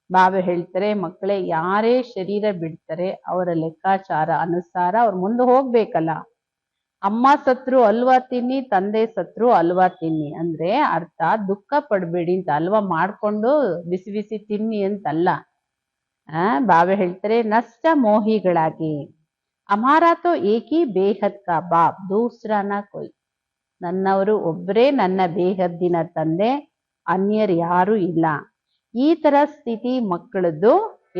ಬಾಬಾ ಹೇಳ್ತಾರೆ, ಮಕ್ಕಳೇ ಯಾರೇ ಶರೀರ ಬಿಡ್ತಾರೆ ಅವರ ಲೆಕ್ಕಾಚಾರ ಅನುಸಾರ ಅವ್ರು ಮುಂದೆ ಹೋಗ್ಬೇಕಲ್ಲ. ಅಮ್ಮ ಸತ್ರು ಅಲ್ವಾ ತಿನ್ನಿ, ತಂದೆ ಸತ್ರು ಅಲ್ವಾ ತಿನ್ನಿ ಅಂದ್ರೆ ಅರ್ಥ ದುಃಖ ಪಡ್ಬೇಡಿ ಅಂತ, ಅಲ್ವಾ ಮಾಡ್ಕೊಂಡು ಬಿಸಿ ಬಿಸಿ ತಿನ್ನಿ ಅಂತಲ್ಲ. ಬಾಬಾ ಹೇಳ್ತಾರೆ ನಷ್ಟ ಮೋಹಿಗಳಾಗಿ. ಅಮಾರಾ ತೋ ಏಕಿ ಬೇಹದ್ ಕಾ ಬಾಪ್ ದೂಸ್ರಾನ ಕೊಯ್. ನನ್ನವರು ಒಬ್ಬರೇ ನನ್ನ ಬೇಹದ್ದಿನ ತಂದೆ, ಅನ್ಯರು ಯಾರು ಇಲ್ಲ. ಈ ತರ ಸ್ಥಿತಿ ಮಕ್ಕಳದ್ದು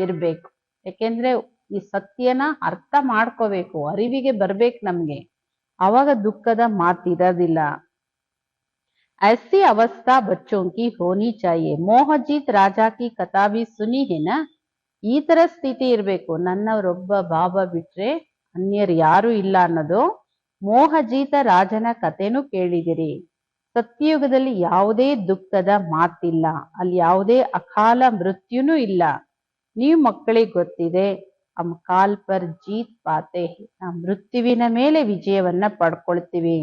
ಇರ್ಬೇಕು. ಯಾಕೆಂದ್ರೆ ಈ ಸತ್ಯನ ಅರ್ಥ ಮಾಡ್ಕೋಬೇಕು, ಅರಿವಿಗೆ ಬರ್ಬೇಕು ನಮ್ಗೆ, ಅವಾಗ ದುಃಖದ ಮಾತಿರೋದಿಲ್ಲ. ऐसी अवस्था बच्चों की होनी चाहिए. ಮೋಹಜಿತ್ ರಾಜಾ ಕಿ ಕಥಾ ಭಿ ಸುನಿ ಹೇನ. ಈ ತರ ಸ್ಥಿತಿ ಇರ್ಬೇಕು, ನನ್ನವರೊಬ್ಬ ಬಾಬಾ ಬಿಟ್ರೆ ಅನ್ಯರು ಯಾರು ಇಲ್ಲ ಅನ್ನೋದು. ಮೋಹಜೀತ ರಾಜನ ಕಥೆನೂ ಕೇಳಿದಿರಿ. ಸತ್ಯಯುಗದಲ್ಲಿ ಯಾವುದೇ ದುಃಖದ ಮಾತಿಲ್ಲ, ಅಲ್ಲಿ ಯಾವುದೇ ಅಕಾಲ ಮೃತ್ಯುನೂ ಇಲ್ಲ. ನೀವು ಮಕ್ಕಳಿಗೆ ಗೊತ್ತಿದೆ, ಹಮ್ ಕಾಲ್ ಪರ್ ಜೀತ್ ಪಾತೆ, ನಾವು ಮೃತ್ಯುವಿನ ಮೇಲೆ ವಿಜಯವನ್ನ ಪಡ್ಕೊಳ್ತೀವಿ.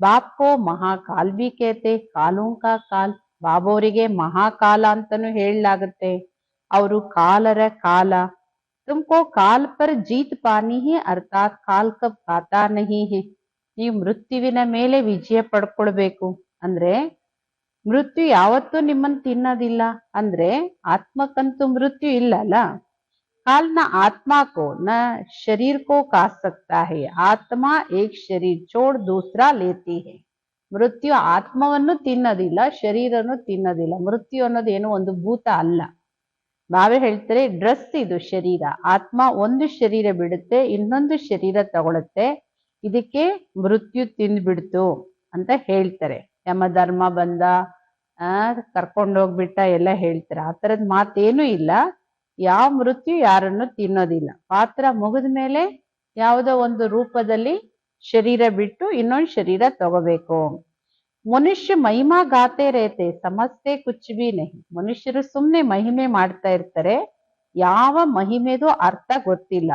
ಬಾಪ್ಕೋ ಮಹಾಕಾಲ್ ಬಿ ಕೇತೆ, ಕಾಲೋಂ ಕಾ ಕಾಲ್. ಬಾಬೋರಿಗೆ ಮಹಾಕಾಲ ಅಂತಾನು ಹೇಳಲಾಗುತ್ತೆ, ಅವರು ಕಾಲರ ಕಾಲ. ತುಮಕೋ ಕಾಲ್ ಪರ್ ಜೀತ್ ಪಾನಿ ಹಿ, ಅರ್ಥಾತ್ ಕಾಲ್ ಕಬ್ ಖಾತಾ ನಹಿ ಹೇ. ನೀವು ಮೃತ್ಯುವಿನ ಮೇಲೆ ವಿಜಯ ಪಡ್ಕೊಳ್ಬೇಕು ಅಂದ್ರೆ ಮೃತ್ಯು ಯಾವತ್ತೂ ನಿಮ್ಮನ್ನು ತಿನ್ನೋದಿಲ್ಲ. ಅಂದ್ರೆ ಆತ್ಮಕ್ಕಂತೂ ಮೃತ್ಯು ಇಲ್ಲ ಅಲ್ಲ. काल न आत्मा को न शरीर को खा सकता है, ಆತ್ಮ ಏಕ್ ಶರೀರ್ ಚೋಡ್ ದೂಸರಾ ಲೇತಿ ಹೇ. ಮೃತ್ಯು ಆತ್ಮವನ್ನು ತಿನ್ನೋದಿಲ್ಲ, ಶರೀರನು ತಿನ್ನೋದಿಲ್ಲ. ಮೃತ್ಯು ಅನ್ನೋದು ಏನು ಒಂದು ಭೂತ ಅಲ್ಲ. ಬಾಬಾ ಹೇಳ್ತಾರೆ ಡ್ರೆಸ್ ಇದು ಶರೀರ. ಆತ್ಮ ಒಂದು ಶರೀರ ಬಿಡುತ್ತೆ, ಇನ್ನೊಂದು ಶರೀರ ತಗೊಳುತ್ತೆ, ಇದಕ್ಕೆ ಮೃತ್ಯು ತಿಂದ್ಬಿಡ್ತು ಅಂತ ಹೇಳ್ತಾರೆ. ಯಮಧರ್ಮ ಬಂದ ಕರ್ಕೊಂಡೋಗ್ಬಿಟ್ಟ ಎಲ್ಲ ಹೇಳ್ತಾರೆ. ಆ ಥರದ ಮಾತೇನೂ ಇಲ್ಲ. ಯಾವ ಮೃತ್ಯು ಯಾರನ್ನು ತಿನ್ನೋದಿಲ್ಲ. ಪಾತ್ರ ಮುಗಿದ ಮೇಲೆ ಯಾವುದೋ ಒಂದು ರೂಪದಲ್ಲಿ ಶರೀರ ಬಿಟ್ಟು ಇನ್ನೊಂದು ಶರೀರ ತಗೋಬೇಕು. ಮನುಷ್ಯ ಮಹಿಮಾ ಗಾತೆ ರೇತೆ, ಸಮಸ್ತೆ ಕುಚ್ ಬಿ ನಹಿ. ಮನುಷ್ಯರು ಸುಮ್ನೆ ಮಹಿಮೆ ಮಾಡ್ತಾ ಇರ್ತಾರೆ, ಯಾವ ಮಹಿಮೆದು ಅರ್ಥ ಗೊತ್ತಿಲ್ಲ.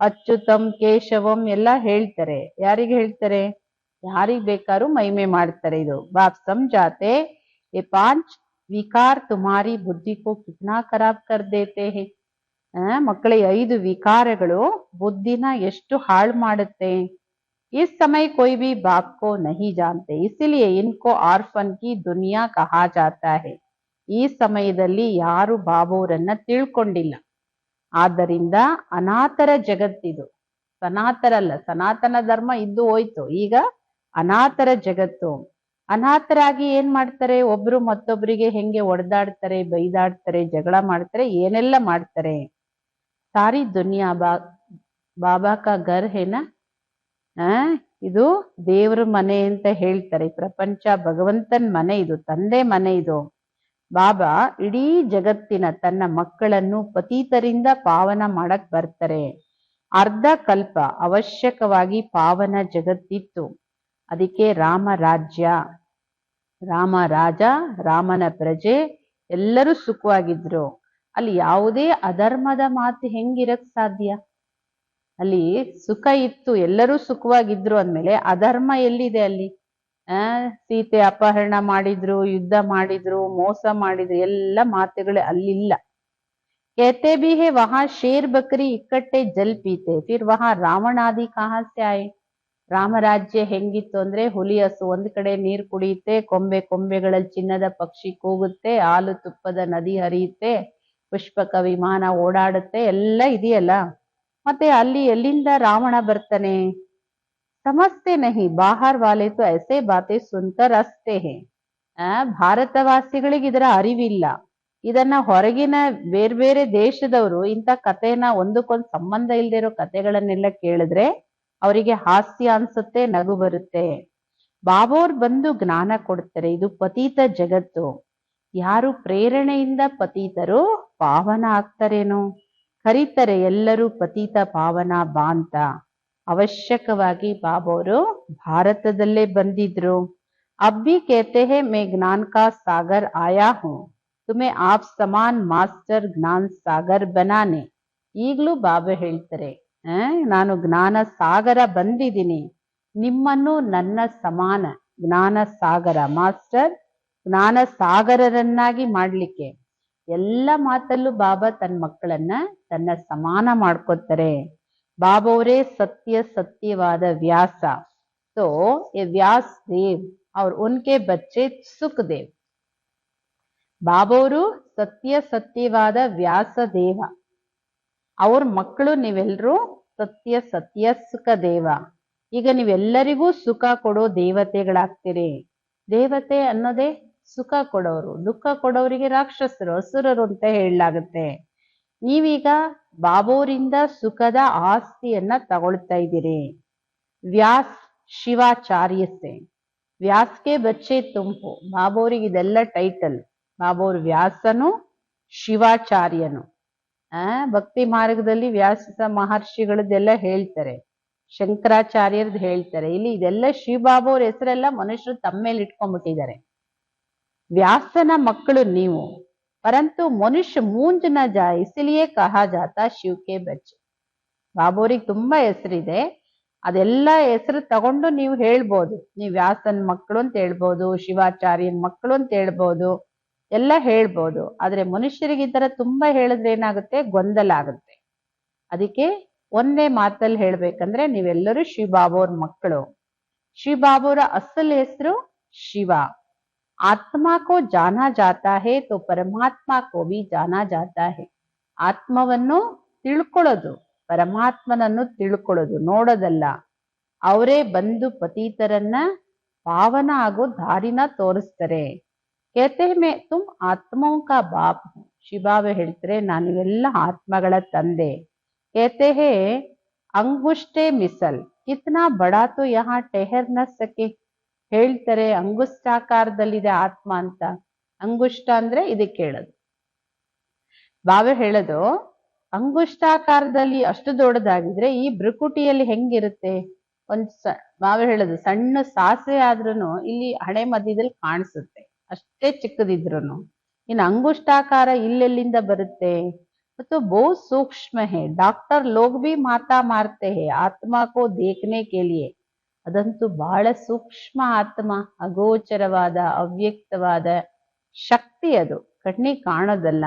ಅಚ್ಯುತಂ ಕೇಶವಂ ಎಲ್ಲ ಹೇಳ್ತಾರೆ. ಯಾರಿಗೆ ಹೇಳ್ತಾರೆ? ಯಾರಿಗ್ ಬೇಕಾದ್ರೂ ಮಹಿಮೆ ಮಾಡ್ತಾರೆ. ಇದು ಬಾಪ್ ಸಮझाते, ये पांच विकार तुम्हारी बुद्धि को कितना खराब कर देते हैं. ಮಕ್ಕಳ 5 ವಿಕಾರಗಳು ಬುದ್ಧಿನ ಎಷ್ಟು ಹಾಳು ಮಾಡುತ್ತೆ. इस समय कोई भी बाप को नहीं जानते, इसलिए इनको ಆರ್ಫನ್ ಕಿ ದುನಿಯಾ ಕಹಾ ಜಾತಾ है. ಈ ಸಮಯದಲ್ಲಿ ಯಾರು ಬಾಬೋರನ್ನ ತಿಳ್ಕೊಂಡಿಲ್ಲ, ಆದ್ದರಿಂದ ಅನಾಥರ ಜಗತ್ತಿದು. ಸನಾತರಲ್ಲ, ಸನಾತನ ಧರ್ಮ ಇದ್ದು ಹೋಯ್ತು, ಈಗ ಅನಾಥರ ಜಗತ್ತು. ಅನಾಥರಾಗಿ ಏನ್ ಮಾಡ್ತಾರೆ? ಒಬ್ರು ಮತ್ತೊಬ್ಬರಿಗೆ ಹೆಂಗೆ ಒಡೆದಾಡ್ತಾರೆ, ಬೈದಾಡ್ತಾರೆ, ಜಗಳ ಮಾಡ್ತಾರೆ, ಏನೆಲ್ಲ ಮಾಡ್ತಾರೆ. ಸಾರಿ ದುನಿಯಾ ಬಾಬಾ ಕಾ ಘರ್ ಹೇನ. ಇದು ದೇವ್ರ ಮನೆ ಅಂತ ಹೇಳ್ತಾರೆ. ಪ್ರಪಂಚ ಭಗವಂತನ ಮನೆ, ಇದು ತಂದೆ ಮನೆ. ಇದು ಬಾಬಾ ಇಡೀ ಜಗತ್ತಿನ ತನ್ನ ಮಕ್ಕಳನ್ನು ಪತೀತರಿಂದ ಪಾವನ ಮಾಡಕ್ ಬರ್ತಾರೆ. ಅರ್ಧ ಕಲ್ಪ ಅವಶ್ಯಕವಾಗಿ ಪಾವನ ಜಗತ್ತಿತ್ತು. ಅದಕ್ಕೆ ರಾಮ ರಾಜ್ಯ, ರಾಮ ರಾಜ, ರಾಮನ ಪ್ರಜೆ, ಎಲ್ಲರೂ ಸುಖವಾಗಿದ್ರು. ಅಲ್ಲಿ ಯಾವುದೇ ಅಧರ್ಮದ ಮಾತು ಹೆಂಗಿರಕ್ ಸಾಧ್ಯ? ಅಲ್ಲಿ ಸುಖ ಇತ್ತು, ಎಲ್ಲರೂ ಸುಖವಾಗಿದ್ರು ಅಂದ್ಮೇಲೆ ಅಧರ್ಮ ಎಲ್ಲಿದೆ ಅಲ್ಲಿ? ಸೀತೆ ಅಪಹರಣ ಮಾಡಿದ್ರು, ಯುದ್ಧ ಮಾಡಿದ್ರು, ಮೋಸ ಮಾಡಿದ್ರು, ಎಲ್ಲ ಮಾತುಗಳು ಅಲ್ಲಿಲ್ಲ. कहते भी है वहां शेर बकरी इकट्ठे जल पीते, फिर वहां रावण आदि कहां से आए. ರಾಮರಾಜ್ಯ ಹೆಂಗಿತ್ತು ಅಂದ್ರೆ ಹುಲಿ ಹಸು ಒಂದ್ ಕಡೆ ನೀರು ಕುಡಿಯುತ್ತೆ, ಕೊಂಬೆ ಕೊಂಬೆಗಳಲ್ಲಿ ಚಿನ್ನದ ಪಕ್ಷಿ ಕೂಗುತ್ತೆ, ಹಾಲು ತುಪ್ಪದ ನದಿ ಹರಿಯುತ್ತೆ, ಪುಷ್ಪಕ ವಿಮಾನ ಓಡಾಡುತ್ತೆ, ಎಲ್ಲ ಇದೆಯಲ್ಲ. ಮತ್ತೆ ಅಲ್ಲಿ ಎಲ್ಲಿಂದ ರಾವಣ ಬರ್ತಾನೆ? समझते नहीं, बाहर वाले तो ऐसे बातें सुनकर हंसते हैं. ಭಾರತವಾಸಿಗಳಿಗೆ ಇದರ ಅರಿವಿಲ್ಲ. ಇದನ್ನ ಹೊರಗಿನ ಬೇರೆ ಬೇರೆ ದೇಶದವರು ಇಂಥ ಕಥೆನ ಒಂದಕ್ಕೊಂದು ಸಂಬಂಧ ಇಲ್ದೇ ಇರೋ ಕಥೆಗಳನ್ನೆಲ್ಲ ಕೇಳಿದ್ರೆ ಅವರಿಗೆ ಹಾಸ್ಯ ಅನ್ಸುತ್ತೆ, ನಗು ಬರುತ್ತೆ. ಬಾಬೋರ್ ಬಂದು ಜ್ಞಾನ ಕೊಡ್ತಾರೆ. ಇದು ಪತೀತ ಜಗತ್ತು. ಯಾರು ಪ್ರೇರಣೆಯಿಂದ ಪತೀತರು ಪಾವನ ಆಗ್ತಾರೇನೋ, ಕರೀತಾರೆ ಎಲ್ಲರೂ ಪತೀತ ಪಾವನ ಬಾ ಅಂತ. ಅವಶ್ಯಕವಾಗಿ ಬಾಬೋರು ಭಾರತದಲ್ಲೇ ಬಂದಿದ್ರು. अब भी कहते हैं मैं ज्ञान का सागर आया हूँ, तुम्हें आप समान ಮಾಸ್ಟರ್ ಜ್ಞಾನ ಸಾಗರ್ ಬನಾನೆ. ಈಗಲೂ ಬಾಬಾ ಹೇಳ್ತಾರೆ, ನಾನು ಜ್ಞಾನ ಸಾಗರ ಬಂದಿದ್ದೀನಿ, ನಿಮ್ಮನ್ನು ನನ್ನ ಸಮಾನ ಜ್ಞಾನ ಸಾಗರ ಮಾಸ್ಟರ್ ಜ್ಞಾನ ಸಾಗರರನ್ನಾಗಿ ಮಾಡ್ಲಿಕ್ಕೆ. ಎಲ್ಲ ಮಾತಲ್ಲೂ ಬಾಬಾ ತನ್ನ ಮಕ್ಕಳನ್ನ ತನ್ನ ಸಮಾನ ಮಾಡ್ಕೋತಾರೆ. ಬಾಬೋರೇ ಸತ್ಯ ಸತ್ಯವಾದ ವ್ಯಾಸ. तो ये व्यास देव और उनके बच्चे सुखदेव. ಬಾಬೋರು ಸತ್ಯ ಸತ್ಯವಾದ ವ್ಯಾಸ ದೇವ, ಅವ್ರ ಮಕ್ಕಳು ನೀವೆಲ್ಲರೂ ಸತ್ಯ ಸತ್ಯ ಸುಖ ದೇವ. ಈಗ ನೀವೆಲ್ಲರಿಗೂ ಸುಖ ಕೊಡೋ ದೇವತೆಗಳಾಗ್ತೀರಿ. ದೇವತೆ ಅನ್ನೋದೇ ಸುಖ ಕೊಡೋರು, ದುಃಖ ಕೊಡೋರಿಗೆ ರಾಕ್ಷಸರು, ಅಸುರರು ಅಂತ ಹೇಳಲಾಗುತ್ತೆ. ನೀವೀಗ ಬಾಬೋರಿಂದ ಸುಖದ ಆಸ್ತಿಯನ್ನ ತಗೊಳ್ತಾ ಇದ್ದೀರಿ. ವ್ಯಾಸ್ ಶಿವಾಚಾರ್ಯ ಸೆ, ವ್ಯಾಸ್ಗೆ ಬಚ್ಚೆ ತುಂಬು. ಬಾಬೋರಿಗೆ ಇದೆಲ್ಲ ಟೈಟಲ್. ಬಾಬೋರ್ ವ್ಯಾಸನು ಶಿವಾಚಾರ್ಯನು. ಭಕ್ತಿ ಮಾರ್ಗದಲ್ಲಿ ವ್ಯಾಸ ಮಹರ್ಷಿಗಳದ್ದೆಲ್ಲ ಹೇಳ್ತಾರೆ, ಶಂಕರಾಚಾರ್ಯರದ್ದು ಹೇಳ್ತಾರೆ. ಇಲ್ಲಿ ಇದೆಲ್ಲ ಶಿವಬಾಬೋರ್ ಹೆಸರೆಲ್ಲ ಮನುಷ್ಯರು ತಮ್ಮ ಮೇಲೆ ಇಟ್ಕೊಂಡ್ಬಿಟ್ಟಿದ್ದಾರೆ. ವ್ಯಾಸನ ಮಕ್ಕಳು ನೀವು, ಪರಂತು ಮನುಷ್ಯ ಮೂಂಜ್ ನ ಜಾಯ್ ಇಸಿಲಿಯೇ ಕಹಾ ಜಾತಾ ಶಿವಕ್ಕೆ ಬಚ್ಚೆ. ಬಾಬೋರಿಗೆ ತುಂಬಾ ಹೆಸರಿದೆ. ಅದೆಲ್ಲ ಹೆಸರು ತಗೊಂಡು ನೀವು ಹೇಳ್ಬೋದು, ನೀವು ವ್ಯಾಸನ್ ಮಕ್ಕಳು ಅಂತ ಹೇಳ್ಬೋದು, ಶಿವಾಚಾರ್ಯನ್ ಮಕ್ಕಳು ಅಂತ ಹೇಳ್ಬೋದು, ಎಲ್ಲ ಹೇಳ್ಬೋದು. ಆದ್ರೆ ಮನುಷ್ಯರಿಗೆ ಈ ತರ ತುಂಬಾ ಹೇಳಿದ್ರೆ ಏನಾಗುತ್ತೆ, ಗೊಂದಲ ಆಗುತ್ತೆ. ಅದಕ್ಕೆ ಒಂದೇ ಮಾತಲ್ಲಿ ಹೇಳ್ಬೇಕಂದ್ರೆ ನೀವೆಲ್ಲರೂ ಶಿವಬಾಬೋರ್ ಮಕ್ಕಳು. ಶಿವಬಾಬೋರ ಅಸಲ್ ಹೆಸರು ಶಿವ. ಆತ್ಮ ಕೋ ಜಾನಾ ಜಾತಾ ಹೇ ತೋ ಪರಮಾತ್ಮ ಕೋ ಭಿ ಜಾನಾ ಜಾತಾ ಹೇ. ಆತ್ಮವನ್ನು ತಿಳ್ಕೊಳ್ಳೋದು, ಪರಮಾತ್ಮನನ್ನು ತಿಳ್ಕೊಳ್ಳೋದು, ನೋಡೋದಲ್ಲ. ಅವರೇ ಬಂದು ಪತೀತರನ್ನ ಪಾವನ ಆಗೋ ದಾರಿನ ತೋರಿಸ್ತಾರೆ. ಕೇತೆ ಮೇ ತುಮ್ ಆತ್ಮೋ ಕಾ ಬಾಪ್. ಶಿವಬಾಬಾ ಹೇಳ್ತಾರೆ, ನಾನಿವೆಲ್ಲ ಆತ್ಮಗಳ ತಂದೆ. ಕೇತೆ ಹೇ ಅಂಗುಷ್ಟೇ ಮಿಸಲ್ ಕಿತ್ನಾ ಬಡಾ ತೋ ಯಹಾ ಟೆಹರ್ ನ ಸಕೆ. ಹೇಳ್ತಾರೆ ಅಂಗುಷ್ಟಾಕಾರದಲ್ಲಿದೆ ಆತ್ಮ ಅಂತ. ಅಂಗುಷ್ಟ ಅಂದ್ರೆ ಇದಕ್ಕೆ ಹೇಳೋದು. ಬಾಬಾ ಹೇಳೋದು, ಅಂಗುಷ್ಟಾಕಾರದಲ್ಲಿ ಅಷ್ಟು ದೊಡ್ಡದಾಗಿದ್ರೆ ಈ ಭ್ರುಕುಟಿಯಲ್ಲಿ ಹೆಂಗಿರುತ್ತೆ? ಬಾಬಾ ಹೇಳೋದು, ಸಣ್ಣ ಸಾಸಿವೆ ಆದ್ರೂನು ಇಲ್ಲಿ ಹಣೆ ಮಧ್ಯದಲ್ಲಿ ಕಾಣಿಸುತ್ತೆ, ಅಷ್ಟೇ ಚಿಕ್ಕದಿದ್ರು. ಇನ್ನು ಅಂಗುಷ್ಟಾಕಾರ ಇಲ್ಲೆಲ್ಲಿಂದ ಬರುತ್ತೆ? ಮತ್ತು ಬಹು ಸೂಕ್ಷ್ಮ ಹೇ. ಡಾಕ್ಟರ್ ಲೋಗ್ ಭಿ ಮಾತಾ ಮಾರ್ತೆ ಹೇ ಆತ್ಮ ಕೋ ದೇಖ್ನೆ ಕೆ ಲಿಯೆ. ಅದಂತೂ ಬಹಳ ಸೂಕ್ಷ್ಮ ಆತ್ಮ, ಅಗೋಚರವಾದ ಅವ್ಯಕ್ತವಾದ ಶಕ್ತಿ. ಅದು ಕಣ್ಣಿಗೆ ಕಾಣೋದಲ್ಲ.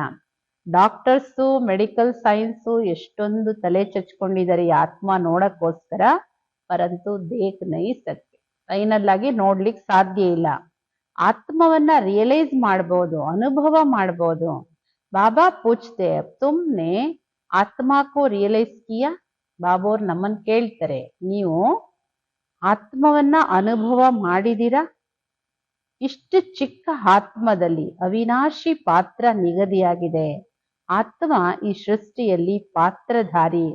ಡಾಕ್ಟರ್ಸು ಮೆಡಿಕಲ್ ಸೈನ್ಸು ಎಷ್ಟೊಂದು ತಲೆ ಚಚ್ಕೊಂಡಿದ್ದಾರೆ ಈ ಆತ್ಮ ನೋಡಕ್ಕೋಸ್ಕರ, ಪರಂತು ದೇಖ್ ನೈ ಸಕ್ತೆ. ಫೈನಲ್ ಆಗಿ ನೋಡ್ಲಿಕ್ಕೆ ಸಾಧ್ಯ ಇಲ್ಲ. ಆತ್ಮವನ್ನ ರಿಯಲೈಸ್ ಮಾಡ್ಬೋದು, ಅನುಭವ ಮಾಡ್ಬೋದು. ಬಾಬಾ ಪೂಚ್ತೆ, ತುಮ್ನೆ ಆತ್ಮಕೋ ರಿಯಲೈಸ್ ಕಿಯಾ. ಬಾಬೋರ್ ನಮ್ಮನ್ ಕೇಳ್ತಾರೆ, ನೀವು ಆತ್ಮವನ್ನ ಅನುಭವ ಮಾಡಿದೀರಾ? ಇಷ್ಟು ಚಿಕ್ಕ ಆತ್ಮದಲ್ಲಿ ಅವಿನಾಶಿ ಪಾತ್ರ ನಿಗದಿಯಾಗಿದೆ. ಆತ್ಮ ಈ ಸೃಷ್ಟಿಯಲ್ಲಿ ಪಾತ್ರಧಾರಿ.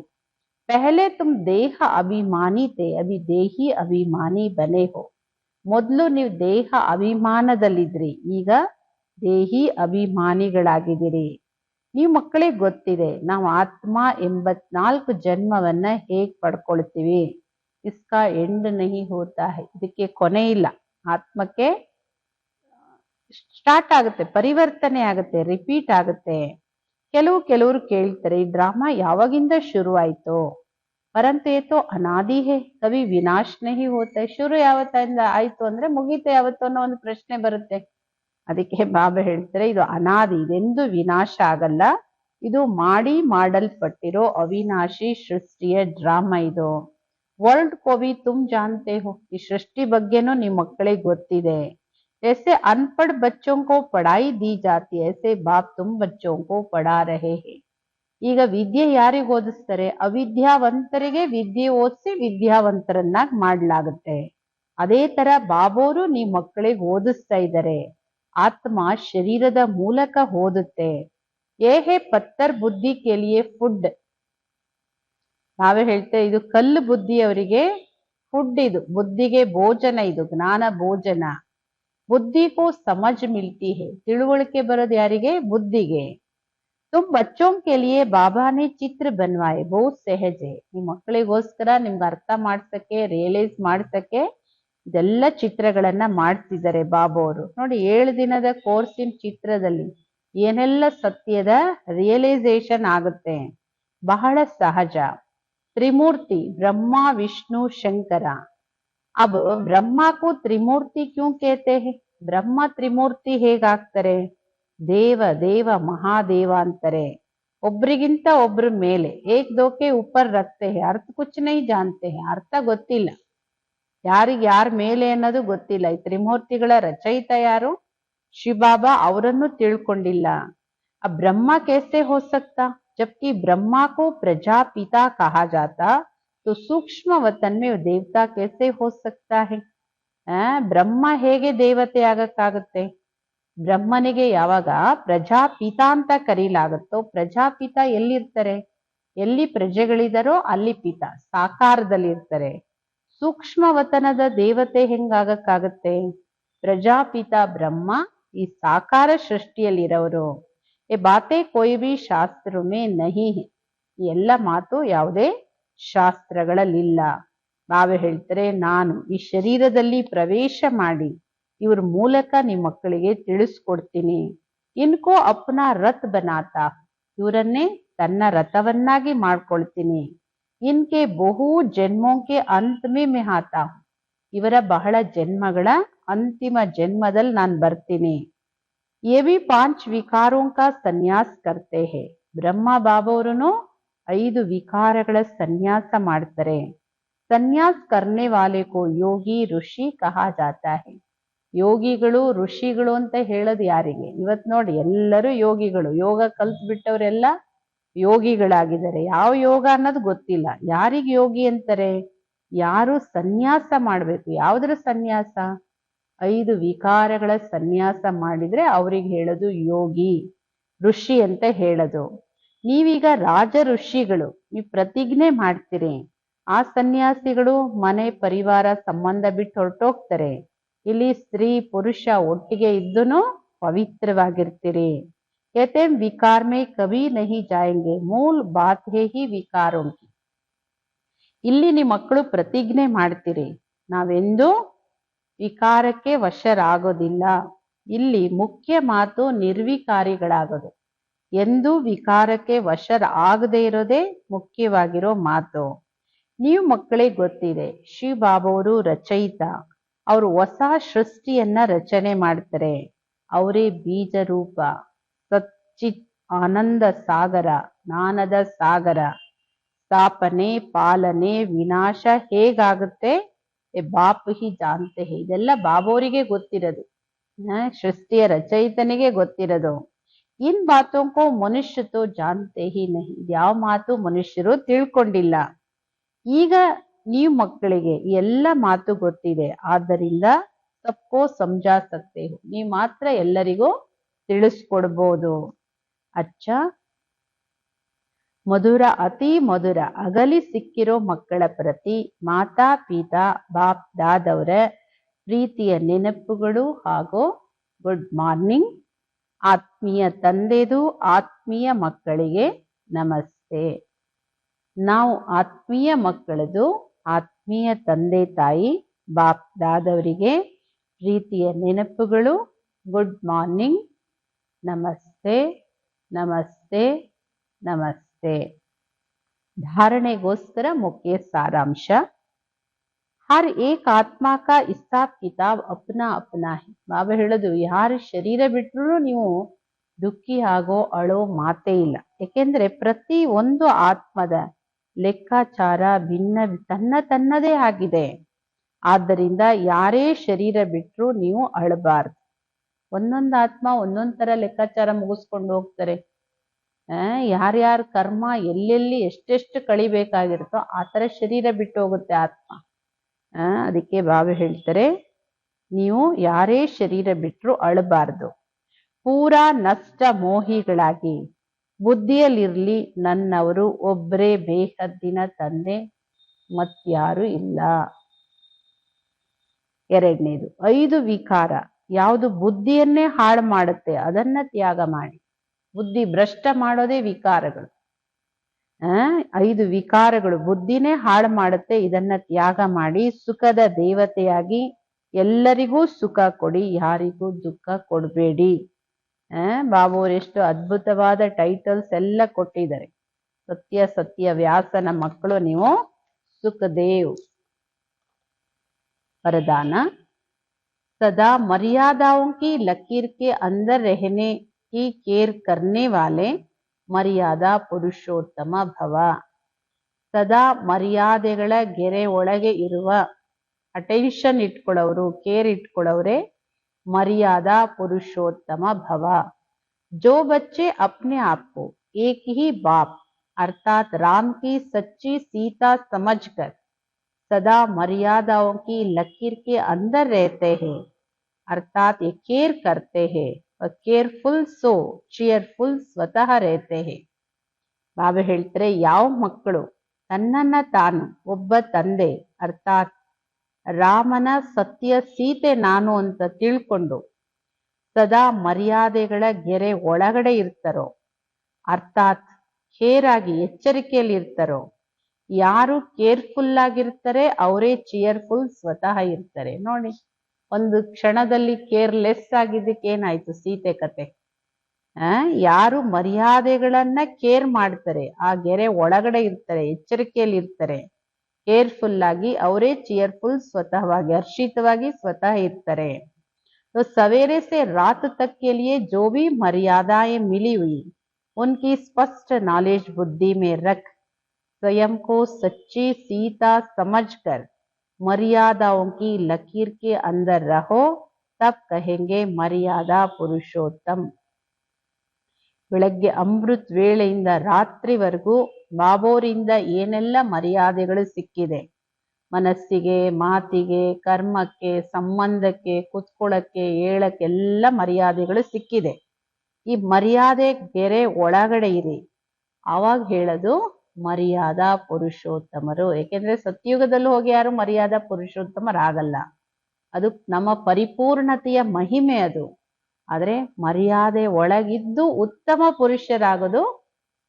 ಪಹಲೆ ತುಮ್ ದೇಹ ಅಭಿಮಾನಿ ತೇ, ಅಭಿ ದೇಹಿ ಅಭಿಮಾನಿ ಬನೆ ಹೋ. ಮೊದಲು ನೀವು ದೇಹ ಅಭಿಮಾನದಲ್ಲಿದ್ರಿ, ಈಗ ದೇಹಿ ಅಭಿಮಾನಿಗಳಾಗಿದ್ದೀರಿ. ನೀವು ಮಕ್ಕಳಿಗೆ ಗೊತ್ತಿದೆ ನಾವು ಆತ್ಮ 84 ಜನ್ಮವನ್ನ ಹೇಗ್ ಪಡ್ಕೊಳ್ತೀವಿ. ಇಸ್ಕಾ ಎಂಡ್ ನಹಿ ಹೋತಾ ಹೈ. ಇದಕ್ಕೆ ಕೊನೆ ಇಲ್ಲ. ಆತ್ಮಕ್ಕೆ ಸ್ಟಾರ್ಟ್ ಆಗುತ್ತೆ, ಪರಿವರ್ತನೆ ಆಗುತ್ತೆ, ರಿಪೀಟ್ ಆಗುತ್ತೆ. ಕೆಲವರು ಕೇಳ್ತಾರೆ, ಈ ಡ್ರಾಮಾ ಯಾವಾಗಿಂದ ಶುರು ಆಯ್ತು? ಪರಂತು ಏತೋ ಅನಾದಿ ಹೇ, ಕವಿ ವಿನಾಶ್ ನಹಿ ಹೋತಾ. ಶುರು ಯಾವತ್ತಿಂದ ಆಯ್ತು ಅಂದ್ರೆ ಮುಗೀತೆ ಯಾವತ್ತೋ ಅನ್ನೋ ಒಂದು ಪ್ರಶ್ನೆ ಬರುತ್ತೆ. ಅದಕ್ಕೆ ಬಾಬಾ ಹೇಳ್ತಾರೆ, ಇದು ಅನಾದಿ, ಇದೆಂದು ವಿನಾಶ ಆಗಲ್ಲ. ಇದು ಮಾಡಲ್ಪಟ್ಟಿರೋ ಅವಿನಾಶಿ ಸೃಷ್ಟಿಯ ಡ್ರಾಮಾ ಇದು. ವರ್ಲ್ಡ್ ಕೋ ಭಿ ತುಮ್ ಜಾನ್ತೆ ಹೋ. ಈ ಸೃಷ್ಟಿ ಬಗ್ಗೆನೂ ನಿಮ್ ಮಕ್ಕಳಿಗೆ ಗೊತ್ತಿದೆ. जैसे अनपढ़ बच्चों को पढ़ाई दी जाती है, ऐसे बाप तुम बच्चों को पढ़ा रहे हैं. ಈಗ ವಿದ್ಯೆ ಯಾರಿಗೆ ಓದಿಸ್ತಾರೆ? ಅವಿದ್ಯಾವಂತರಿಗೆ ವಿದ್ಯೆ ಓದಿಸಿ ವಿದ್ಯಾವಂತರನ್ನಾಗಿ ಮಾಡ್ಲಾಗುತ್ತೆ. ಅದೇ ತರ ಬಾಬೋರು ನೀವು ಮಕ್ಕಳಿಗೆ ಓದಿಸ್ತಾ ಇದ್ದಾರೆ. ಆತ್ಮ ಶರೀರದ ಮೂಲಕ ಓದುತ್ತೆ. ಏಹೇ ಪತ್ತರ್ ಬುದ್ಧಿ ಕೆಲಿಯೇ ಫುಡ್. ನಾವೇ ಹೇಳ್ತೇವೆ ಇದು ಕಲ್ಲು ಬುದ್ಧಿ ಅವರಿಗೆ ಫುಡ್, ಇದು ಬುದ್ಧಿಗೆ ಭೋಜನ, ಇದು ಜ್ಞಾನ ಭೋಜನ. ಬುದ್ಧಿಗೂ ಸಮಜ್ ಮಿಲ್ತಿ ಹೇ. ತಿಳುವಳಿಕೆ ಬರೋದು ಯಾರಿಗೆ? ಬುದ್ಧಿಗೆ. ತುಮ್ ಬಚ್ಚೋಂ ಕೆ ಲಿಯೇ ಬಾಬಾನೇ ಚಿತ್ರ ಬನ್ವಾಯೆ ಬಹುತ್ ಸಹಜ ಹೇ. ನಿಮ್ಮ ಮಕ್ಕಳಿಗೋಸ್ಕರ ನಿಮ್ಗೆ ಅರ್ಥ ಮಾಡ್ಸಕ್ಕೆ, ರಿಯಲೈಸ್ ಮಾಡ್ಸಕ್ಕೆ ಇದೆಲ್ಲ ಚಿತ್ರಗಳನ್ನ ಮಾಡ್ತಿದ್ದಾರೆ ಬಾಬಾ ಅವರು. ನೋಡಿ 7 ದಿನದ ಕೋರ್ಸಿನ ಚಿತ್ರದಲ್ಲಿ ಏನೆಲ್ಲ ಸತ್ಯದ ರಿಯಲೈಸೇಷನ್ ಆಗುತ್ತೆ. ಬಹಳ ಸಹಜ. त्रिमूर्ति ब्रह्मा विष्णु शंकर। अब ब्रह्मा को त्रिमूर्ति क्यों कहते हैं? ब्रह्म त्रिमूर्ति ಹೇಗಾಗ್ತಾರೆ? ದೇವ ದೇವ ಮಹಾದೇವ ಅಂತಾರೆ. ಒಬ್ರಿಗಿಂತ ಒಬ್ರ ಮೇಲೆ ಏಕ್ ದೋಕೆ ಉಪ್ಪರ್ ರಕ್ತೆ ಹೇ. ಅರ್ಥ ಕುಚ್ ನಹೀ ಜಾನ್ತೆ ಹೇ. ಅರ್ಥ ಗೊತ್ತಿಲ್ಲ, ಯಾರಿಗೆ ಯಾರ ಮೇಲೆ ಅನ್ನೋದು ಗೊತ್ತಿಲ್ಲ. ಈ ತ್ರಿಮೂರ್ತಿಗಳ ರಚಯಿತ ಯಾರು? ಶಿವಬಾಬಾ. ಅವರನ್ನು ತಿಳ್ಕೊಂಡಿಲ್ಲ. अब ब्रह्मा कैसे हो सकता? जबकि ब्रह्मा को प्रजापिता कहा जाता, तो सूक्ष्म वतन में देवता कैसे हो सकता है? ಬ್ರಹ್ಮ ಹೇಗೆ ದೇವತೆ ಆಗಕ್ಕಾಗುತ್ತೆ? ಬ್ರಹ್ಮನಿಗೆ ಯಾವಾಗ ಪ್ರಜಾಪಿತ ಅಂತ ಕರೀಲಾಗುತ್ತೋ, ಪ್ರಜಾಪಿತ ಎಲ್ಲಿರ್ತಾರೆ? ಎಲ್ಲಿ ಪ್ರಜೆಗಳಿದಾರೋ ಅಲ್ಲಿ ಪಿತ ಸಾಕಾರದಲ್ಲಿ ಇರ್ತಾರೆ. ಸೂಕ್ಷ್ಮ ವತನದ ದೇವತೆ ಹೆಂಗಾಗಕ್ಕಾಗತ್ತೆ? ಪ್ರಜಾಪಿತ ಬ್ರಹ್ಮ ಈ ಸಾಕಾರ ಸೃಷ್ಟಿಯಲ್ಲಿರೋರು. ये बातें कोई भी शास्त्र में नहीं है. ಈ ಎಲ್ಲ ಮಾತು ಯಾವುದೇ ಶಾಸ್ತ್ರಗಳಲ್ಲಿಲ್ಲ. ನಾವೇ ಹೇಳ್ತಾರೆ ನಾನು ಈ ಶರೀರದಲ್ಲಿ ಪ್ರವೇಶ ಮಾಡಿ ಇವ್ರ ಮೂಲಕ ನಿಮ್ಮ ಮಕ್ಕಳಿಗೆ ತಿಳಿಸ್ಕೊಡ್ತೀನಿ. ಇನ್ಕೋ ಅಪ್ನಾ ರಥ್ ಬನಾತಾ. ಇವರನ್ನೇ ತನ್ನ ರಥವನ್ನಾಗಿ ಮಾಡ್ಕೊಳ್ತೀನಿ. ಇನ್ಕೆ ಬಹು ಜನ್ಮೋಂಕೆ ಅಂತ್ ಮೇ ಆತಾ. ಇವರ ಬಹಳ ಜನ್ಮಗಳ ಅಂತಿಮ ಜನ್ಮದಲ್ಲಿ ನಾನು ಬರ್ತೀನಿ. ये भी 5 ವಿಕಾರೋं का ಸನ್ಯಾಸ करते हैं. ಬ್ರಹ್ಮ ಬಾಬಾವರನು 5 ವಿಕಾರಗಳ ಸನ್ಯಾಸ ಮಾಡ್ತಾರೆ. ಸನ್ಯಾಸ करने वाले को ಯೋಗಿ ಋಷಿ ಕಹಾ ಜಾತಾ है. ಯೋಗಿಗಳು ಋಷಿಗಳು ಅಂತ ಹೇಳೋದು ಯಾರಿಗೆ? ಇವತ್ ನೋಡಿ ಎಲ್ಲರೂ ಯೋಗಿಗಳು. ಯೋಗ ಕಲ್ತ್ ಬಿಟ್ಟವರೆಲ್ಲ ಯೋಗಿಗಳಾಗಿದ್ದಾರೆ. ಯಾವ ಯೋಗ ಅನ್ನೋದು ಗೊತ್ತಿಲ್ಲ. ಯಾರಿಗೆ ಯೋಗಿ ಅಂತಾರೆ? ಯಾರು ಸನ್ಯಾಸ ಮಾಡ್ಬೇಕು. ಯಾವ್ದ್ರ ಸನ್ಯಾಸ? 5 ವಿಕಾರಗಳ ಸನ್ಯಾಸ ಮಾಡಿದ್ರೆ ಅವ್ರಿಗೆ ಹೇಳೋದು ಯೋಗಿ, ಋಷಿ ಅಂತ ಹೇಳೋದು. ನೀವೀಗ ರಾಜ ಋಷಿಗಳು, ನೀವು ಪ್ರತಿಜ್ಞೆ ಮಾಡ್ತೀರಿ. ಆ ಸನ್ಯಾಸಿಗಳು ಮನೆ ಪರಿವಾರ ಸಂಬಂಧ ಬಿಟ್ಟು ಹೊರಟೋಗ್ತಾರೆ. ಇಲ್ಲಿ ಸ್ತ್ರೀ ಪುರುಷ ಒಟ್ಟಿಗೆ ಇದ್ದೂನು ಪವಿತ್ರವಾಗಿರ್ತೀರಿ. कहते विकार में कभी नहीं जाएंगे, मूल बात है ही विकारों की. ಇಲ್ಲಿ ನಿಮ್ಮ ಮಕ್ಕಳು ಪ್ರತಿಜ್ಞೆ ಮಾಡ್ತೀರಿ, ನಾವೆಂದೂ ವಿಕಾರಕ್ಕೆ ವಶರಾಗೋದಿಲ್ಲ. ಇಲ್ಲಿ ಮುಖ್ಯ ಮಾತು ನಿರ್ವಿಕಾರಿಗಳಾಗೋದು. ಎಂದೂ ವಿಕಾರಕ್ಕೆ ವಶರ ಆಗದೆ ಇರೋದೇ ಮುಖ್ಯವಾಗಿರೋ ಮಾತು. ನೀವು ಮಕ್ಕಳಿಗೆ ಗೊತ್ತಿದೆ, ಶಿವಬಾಬಾವರು ರಚಯಿತ. ಅವರು ಹೊಸ ಸೃಷ್ಟಿಯನ್ನ ರಚನೆ ಮಾಡ್ತಾರೆ. ಅವರೇ ಬೀಜ ರೂಪ, ಸಚ್ಚಿತ್ ಆನಂದ ಸಾಗರ, ಜ್ಞಾನದ ಸಾಗರ. ಸ್ಥಾಪನೆ ಪಾಲನೆ ವಿನಾಶ ಹೇಗಾಗುತ್ತೆ ಬಾಪ್ ಹಿ ಜಾನ್ತೆ ಹೇ. ಇದೆಲ್ಲ ಬಾಬೋರಿಗೆ ಗೊತ್ತಿರೋದು, ಸೃಷ್ಟಿಯ ರಚಯಿತನಿಗೆ ಗೊತ್ತಿರೋದು. ಇನ್ ಬಾತೋಂ ಕೋ ಮನುಷ್ಯ ತೋ ಜಾನ್ತೆ ಹಿ ನಹಿ. ಯಾವ ಮಾತು ಮನುಷ್ಯರು ತಿಳ್ಕೊಂಡಿಲ್ಲ. ಈಗ ನೀವು ಮಕ್ಕಳಿಗೆ ಎಲ್ಲ ಮಾತು ಗೊತ್ತಿದೆ. ಆದ್ದರಿಂದ ಸಬ್ಕೋ ಸಮಜಾ ಸಕ್ತೆ ಹೋ. ನೀವು ಮಾತ್ರ ಎಲ್ಲರಿಗೂ ತಿಳಿಸ್ಕೊಡ್ಬೋದು. ಅಚ್ಚ ಮಧುರ, ಅತಿ ಮಧುರ ಅಗಲಿ ಸಿಕ್ಕಿರೋ ಮಕ್ಕಳ ಪ್ರತಿ ಮಾತಾ ಪಿತಾ ಬಾಪ್ ದಾದವರ ಪ್ರೀತಿಯ ನೆನಪುಗಳು ಹಾಗೂ ಗುಡ್ ಮಾರ್ನಿಂಗ್. ಆತ್ಮೀಯ ತಂದೆದು ಆತ್ಮೀಯ ಮಕ್ಕಳಿಗೆ ನಮಸ್ತೆ. ನಾವು ಆತ್ಮೀಯ ಮಕ್ಕಳದು ಆತ್ಮೀಯ ತಂದೆ ತಾಯಿ ಬಾಪ್ ದಾದವರಿಗೆ ಪ್ರೀತಿಯ ನೆನಪುಗಳು, ಗುಡ್ ಮಾರ್ನಿಂಗ್, ನಮಸ್ತೆ ನಮಸ್ತೆ ನಮಸ್ತೆ. धारणेಗೋಸ್ಕರ मुख्य सारांश. हर एक आत्मा का हिसाब किताब अपना अपना है. ಬಾಬಾ ಹೇಳೋದು, ಯಾರು ಶರೀರ ಬಿಟ್ಟರು ನೀವು ದುಃಖಿ ಆಗೋ ಅಳೋ ಮಾತೇ ಇಲ್ಲ. ಏಕೆಂದ್ರೆ ಪ್ರತಿ ಒಂದು ಆತ್ಮದ ಲೆಕ್ಕಾಚಾರ ಭಿನ್ನ, ತನ್ನದೇ ಆಗಿದೆ. ಆದ್ದರಿಂದ ಯಾರೇ ಶರೀರ ಬಿಟ್ಟರು ನೀವು ಅಳಬಾರ್ದು. ಒಂದೊಂದು ಆತ್ಮ ಒಂದೊಂದ್ ತರ ಲೆಕ್ಕಾಚಾರ ಮುಗಿಸ್ಕೊಂಡು ಹೋಗ್ತಾರೆ. ಯಾರ್ಯಾರ ಕರ್ಮ ಎಲ್ಲೆಲ್ಲಿ ಎಷ್ಟೆಷ್ಟು ಕಳಿಬೇಕಾಗಿರುತ್ತೋ ಆ ಥರ ಶರೀರ ಬಿಟ್ಟು ಹೋಗುತ್ತೆ ಆತ್ಮ. ಅದಕ್ಕೆ ಬಾಬಾ ಹೇಳ್ತಾರೆ, ನೀವು ಯಾರೇ ಶರೀರ ಬಿಟ್ಟರು ಅಳಬಾರ್ದು. ಪೂರಾ ನಷ್ಟ ಮೋಹಿಗಳಾಗಿ ಬುದ್ಧಿಯಲ್ಲಿರ್ಲಿ, ನನ್ನವರು ಒಬ್ಬರೇ ಬೇಹದ್ದಿನ ತಂದೆ ಮತ್ಯಾರು ಇಲ್ಲ. ಎರಡನೇದು, 5 ವಿಕಾರ ಯಾವುದು ಬುದ್ಧಿಯನ್ನೇ ಹಾಳು ಮಾಡುತ್ತೆ ಅದನ್ನ ತ್ಯಾಗ ಮಾಡಿ. ಬುದ್ಧಿ ಭ್ರಷ್ಟ ಮಾಡೋದೇ ವಿಕಾರಗಳು. 5 ವಿಕಾರಗಳು ಬುದ್ಧಿನೇ ಹಾಳು ಮಾಡುತ್ತೆ, ಇದನ್ನ ತ್ಯಾಗ ಮಾಡಿ ಸುಖದ ದೇವತೆಯಾಗಿ ಎಲ್ಲರಿಗೂ ಸುಖ ಕೊಡಿ, ಯಾರಿಗೂ ದುಃಖ ಕೊಡಬೇಡಿ. ಬಾಬುವರು ಎಷ್ಟು ಅದ್ಭುತವಾದ ಟೈಟಲ್ಸ್ ಎಲ್ಲ ಕೊಟ್ಟಿದ್ದಾರೆ. ಸತ್ಯ ಸತ್ಯ ವ್ಯಾಸನ ಮಕ್ಕಳು ನೀವು. ಸುಖದೇವ್ वरदान, सदा मर्यादाओं की लकीर के अंदर रहने की केयर करने वाले मर्यादा पुरुषोत्तम भव. ಸದಾ ಮರ್ಯಾದೆಗಳ ಗೆರೆ ಒಳಗೆ ಇರುವ ಅಟೆನ್ಷನ್ ಇಟ್ಕೊಳ್ಳೋರು, ಕೇರ್ ಇಟ್ಕೊಳ್ಳೋರೆ मर्यादा पुरुषोत्तम भव. जो बच्चे अपने आप को एक ही बाप अर्थात राम की सच्ची सीता समझकर सदा मर्यादाओं की लकीर के अंदर रहते हैं, अर्थात ये केयर करते हैं और केयरफुल सो चीयरफुल स्वतः रहते हैं. ಬಾಬಾ ಹೇಳ್ತಾರೆ, ಯಾವ ಮಕ್ಕಳು ತನ್ನನ್ನ ತಾನು ಒಬ್ಬ ತಂದೆ ಅರ್ಥಾತ್ ರಾಮನ ಸತ್ಯ ಸೀತೆ ನಾನು ಅಂತ ತಿಳ್ಕೊಂಡು ಸದಾ ಮರ್ಯಾದೆಗಳ ಗೆರೆ ಒಳಗಡೆ ಇರ್ತಾರೋ, ಅರ್ಥಾತ್ ಕೇರ್ ಆಗಿ ಎಚ್ಚರಿಕೆಯಲ್ಲಿ ಇರ್ತಾರೋ, ಯಾರು ಕೇರ್ಫುಲ್ ಆಗಿರ್ತಾರೆ ಅವರೇ ಚಿಯರ್ಫುಲ್ ಸ್ವತಃ ಇರ್ತಾರೆ. ನೋಡಿ, ಒಂದು ಕ್ಷಣದಲ್ಲಿ ಕೇರ್ಲೆಸ್ ಆಗಿದ್ದಕ್ಕೆ ಏನಾಯ್ತು ಸೀತೆ ಕತೆ. ಯಾರು ಮರ್ಯಾದೆಗಳನ್ನ ಕೇರ್ ಮಾಡ್ತಾರೆ, ಆ ಗೆರೆ ಒಳಗಡೆ ಇರ್ತಾರೆ, ಎಚ್ಚರಿಕೆಯಲ್ಲಿ ಇರ್ತಾರೆ, ಕೇರ್ಫುಲ್ ಆಗಿ ಅವರೇ ಚಿಯರ್ಫುಲ್ ಸ್ವತಃವಾಗಿ ಹರ್ಷಿತವಾಗಿ ಸ್ವತಃ ಇರ್ತಾರೆ. तो सवेरे से रात तक के लिए जो भी मर्यादाएं मिली हुई उनकी स्पष्ट नॉलेज बुद्धि में रख स्वयं को सच्ची सीता समझकर मर्यादाओं की लकीर के अंदर रहो, तब कहेंगे मर्यादा पुरुषोत्तम. ಬೆಳಗ್ಗೆ ಅಮೃತ ವೇಳೆಯಿಂದ ರಾತ್ರಿವರೆಗೂ ಬಾಬೋರಿಂದ ಏನೆಲ್ಲ ಮರ್ಯಾದೆಗಳು ಸಿಕ್ಕಿದೆ, ಮನಸ್ಸಿಗೆ, ಮಾತಿಗೆ, ಕರ್ಮಕ್ಕೆ, ಸಂಬಂಧಕ್ಕೆ, ಕುತ್ಕೊಳ್ಳಕ್ಕೆ, ಹೇಳಕ್ಕೆ ಎಲ್ಲ ಮರ್ಯಾದೆಗಳು ಸಿಕ್ಕಿದೆ. ಈ ಮರ್ಯಾದೆ ಗೆರೆ ಒಳಗಡೆ ಇರಿ, ಆವಾಗ ಹೇಳೋದು ಮರ್ಯಾದಾ ಪುರುಷೋತ್ತಮರು. ಏಕೆಂದ್ರೆ ಸತ್ಯುಗದಲ್ಲಿ ಹೋಗಿ ಯಾರು ಮರ್ಯಾದಾ ಪುರುಷೋತ್ತಮರಾಗಲ್ಲ, ಅದು ನಮ್ಮ ಪರಿಪೂರ್ಣತೆಯ ಮಹಿಮೆ ಅದು. ಆದ್ರೆ ಮರ್ಯಾದೆ ಒಳಗಿದ್ದು ಉತ್ತಮ ಪುರುಷರಾಗೋದು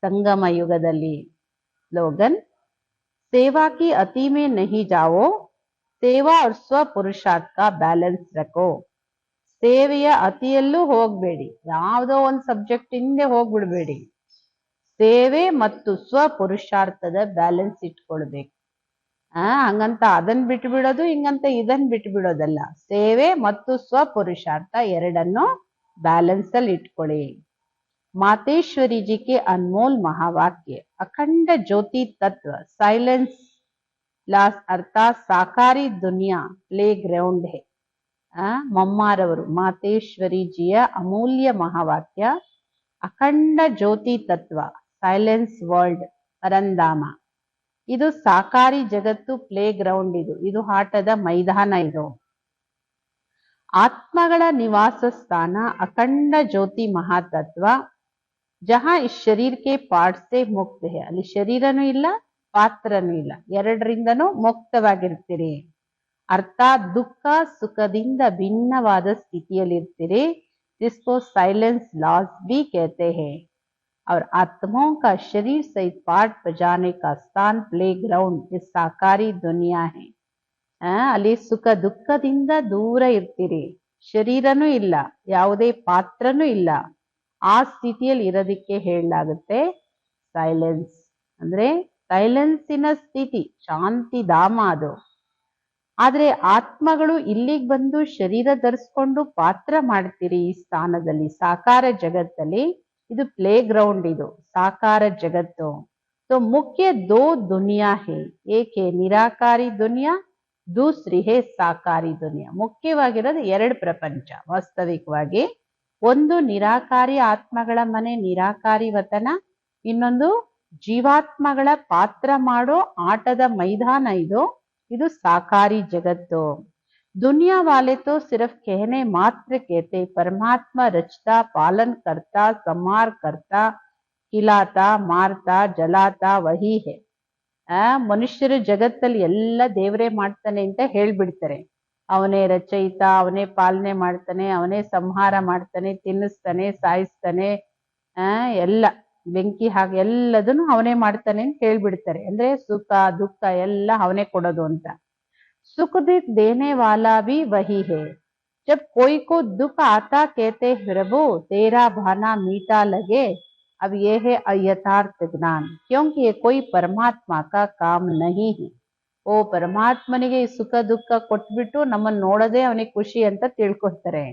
ಸಂಗಮ ಯುಗದಲ್ಲಿ. ಸ್ಲೋಗನ್, सेवा की अति में नहीं जाओ, सेवा और स्व पुरुषार्थ का ಬ್ಯಾಲೆನ್ಸ್ ರಖೋ. ಸೇವೆಯ ಅತಿಯಲ್ಲೂ ಹೋಗ್ಬೇಡಿ, ಯಾವುದೋ ಒಂದು ಸಬ್ಜೆಕ್ಟ್ ಹಿಂದೆ ಹೋಗ್ಬಿಡ್ಬೇಡಿ. ಸೇವೆ ಮತ್ತು ಸ್ವ ಪುರುಷಾರ್ಥದ ಬ್ಯಾಲೆನ್ಸ್ ಇಟ್ಕೊಳ್ಬೇಕು. ಹಂಗಂತ ಅದನ್ ಬಿಟ್ಟು ಬಿಡೋದು, ಹಿಂಗಂತ ಇದನ್ ಬಿಟ್ಟು ಬಿಡೋದಲ್ಲ. ಸೇವೆ ಮತ್ತು ಸ್ವ ಪುರುಷಾರ್ಥ ಎರಡನ್ನು ಬ್ಯಾಲೆನ್ಸ್ ಅಲ್ಲಿ ಇಟ್ಕೊಳ್ಳಿ. मातेश्वरी जी के अनमोल महावाक्य अखंड ज्योति तत्व साइलेंस लास अर्थात साकारी दुनिया प्ले ग्राउंड है. ಮಮ್ಮಾರವರು ಮಾತೇಶ್ವರಿ ಜಿಯ ಅಮೂಲ್ಯ ಮಹಾವಾಕ್ಯ ಅಖಂಡ ಜ್ಯೋತಿ ತತ್ವ ಸೈಲೆನ್ಸ್ ವರ್ಲ್ಡ್ ಪರಂಧಾಮ, ಇದು ಸಾಕಾರಿ ಜಗತ್ತು ಪ್ಲೇ ಗ್ರೌಂಡ್, ಇದು ಆಟದ ಮೈದಾನ. ಇದು ಆತ್ಮಗಳ ನಿವಾಸ ಸ್ಥಾನ ಅಖಂಡ ಜ್ಯೋತಿ ಮಹಾತತ್ವ. ಜಹಾ ಇಸ್ ಶರೀರ್ ಕೆ ಪಾರ್ಟ್ ಸೆ ಮುಕ್ತ ಹೇ, ಅಲ್ಲಿ ಶರೀರನೂ ಇಲ್ಲ ಪಾತ್ರನೂ ಇಲ್ಲ, ಎರಡರಿಂದನೂ ಮುಕ್ತವಾಗಿರ್ತೀರಿ. ಅರ್ಥಾತ್ ದುಃಖ ಸುಖದಿಂದ ಭಿನ್ನವಾದ ಸ್ಥಿತಿಯಲ್ಲಿರ್ತೀರಿ. जिसको साइलेंस लॉस भी कहते हैं. और आत्माओं का शरीर सहित पार्ट बजाने का स्थान प्ले ग्राउंड इस साकारी दुनिया है. ಅಲ್ಲಿ ಸುಖ ದುಃಖದಿಂದ ದೂರ ಇರ್ತೀರಿ, ಶರೀರನೂ ಇಲ್ಲ, ಯಾವುದೇ ಪಾತ್ರನೂ ಇಲ್ಲ. ಆ ಸ್ಥಿತಿಯಲ್ಲಿ ಇರೋದಿಕ್ಕೆ ಹೇಳಲಾಗುತ್ತೆ ಸೈಲೆನ್ಸ್. ಅಂದ್ರೆ ಸೈಲೆನ್ಸಿನ ಸ್ಥಿತಿ, ಶಾಂತಿ ಧಾಮ ಅದು. ಆದ್ರೆ ಆತ್ಮಗಳು ಇಲ್ಲಿಗೆ ಬಂದು ಶರೀರ ಧರಿಸ್ಕೊಂಡು ಪಾತ್ರ ಮಾಡ್ತೀರಿ ಈ ಸ್ಥಾನದಲ್ಲಿ, ಸಾಕಾರ ಜಗತ್ತಲ್ಲಿ. ಇದು ಪ್ಲೇ ಗ್ರೌಂಡ್, ಇದು ಸಾಕಾರ ಜಗತ್ತು. तो मुख्य दो दुनिया है, एक है निराकारी दुनिया, दूसरी है ಸಾಕಾರಿ ದುನಿಯಾ. ಮುಖ್ಯವಾಗಿರೋದು ಎರಡು ಪ್ರಪಂಚ. ವಾಸ್ತವಿಕವಾಗಿ ಒಂದು ನಿರಾಕಾರಿ ಆತ್ಮಗಳ ಮನೆ, ನಿರಾಕಾರಿ ವತನ, ಇನ್ನೊಂದು ಜೀವಾತ್ಮಗಳ ಪಾತ್ರ ಮಾಡೋ ಆಟದ ಮೈದಾನ ಇದು ಸಾಕಾರಿ ಜಗತ್ತು. दुनिया वाले तो सिर्फ कहने मात्र कहते, परमात्मा रचता, पालन करता, संहार करता, खिलाता, मारता, जलाता वही है. ಮನುಷ್ಯರು ಜಗತ್ತಲ್ಲಿ ಎಲ್ಲ ದೇವರೇ ಮಾಡ್ತಾನೆ ಅಂತ ಹೇಳ್ಬಿಡ್ತಾರೆ. ಅವನೇ ರಚಯಿತ, ಅವನೇ ಪಾಲನೆ ಮಾಡ್ತಾನೆ, ಅವನೇ ಸಂಹಾರ ಮಾಡ್ತಾನೆ, ತಿನ್ನಿಸ್ತಾನೆ, ಸಾಯಿಸ್ತಾನೆ, ಎಲ್ಲ ಬೆಂಕಿ ಹಾಗೆ ಎಲ್ಲದನ್ನು ಅವನೇ ಮಾಡ್ತಾನೆ ಅಂತ ಹೇಳ್ಬಿಡ್ತಾರೆ. ಅಂದ್ರೆ ಸುಖ ದುಃಖ ಎಲ್ಲ ಅವನೇ ಕೊಡೋದು ಅಂತ. सुख दुख देने वाला भी वही है. जब कोई को दुख आता कहते प्रभु तेरा भाना मीठा लगे. अब ये है अयथार्थ ज्ञान, क्योंकि ये कोई परमात्मा का काम नहीं है. ಓ ಪರಮಾತ್ಮನಿಗೆ ಈ ಸುಖ ದುಃಖ ಕೊಟ್ಬಿಟ್ಟು ನಮ್ಮನ್ನು ನೋಡದೆ ಅವನಿಗೆ ಖುಷಿ ಅಂತ ತಿಳ್ಕೊಳ್ತಾರೆ.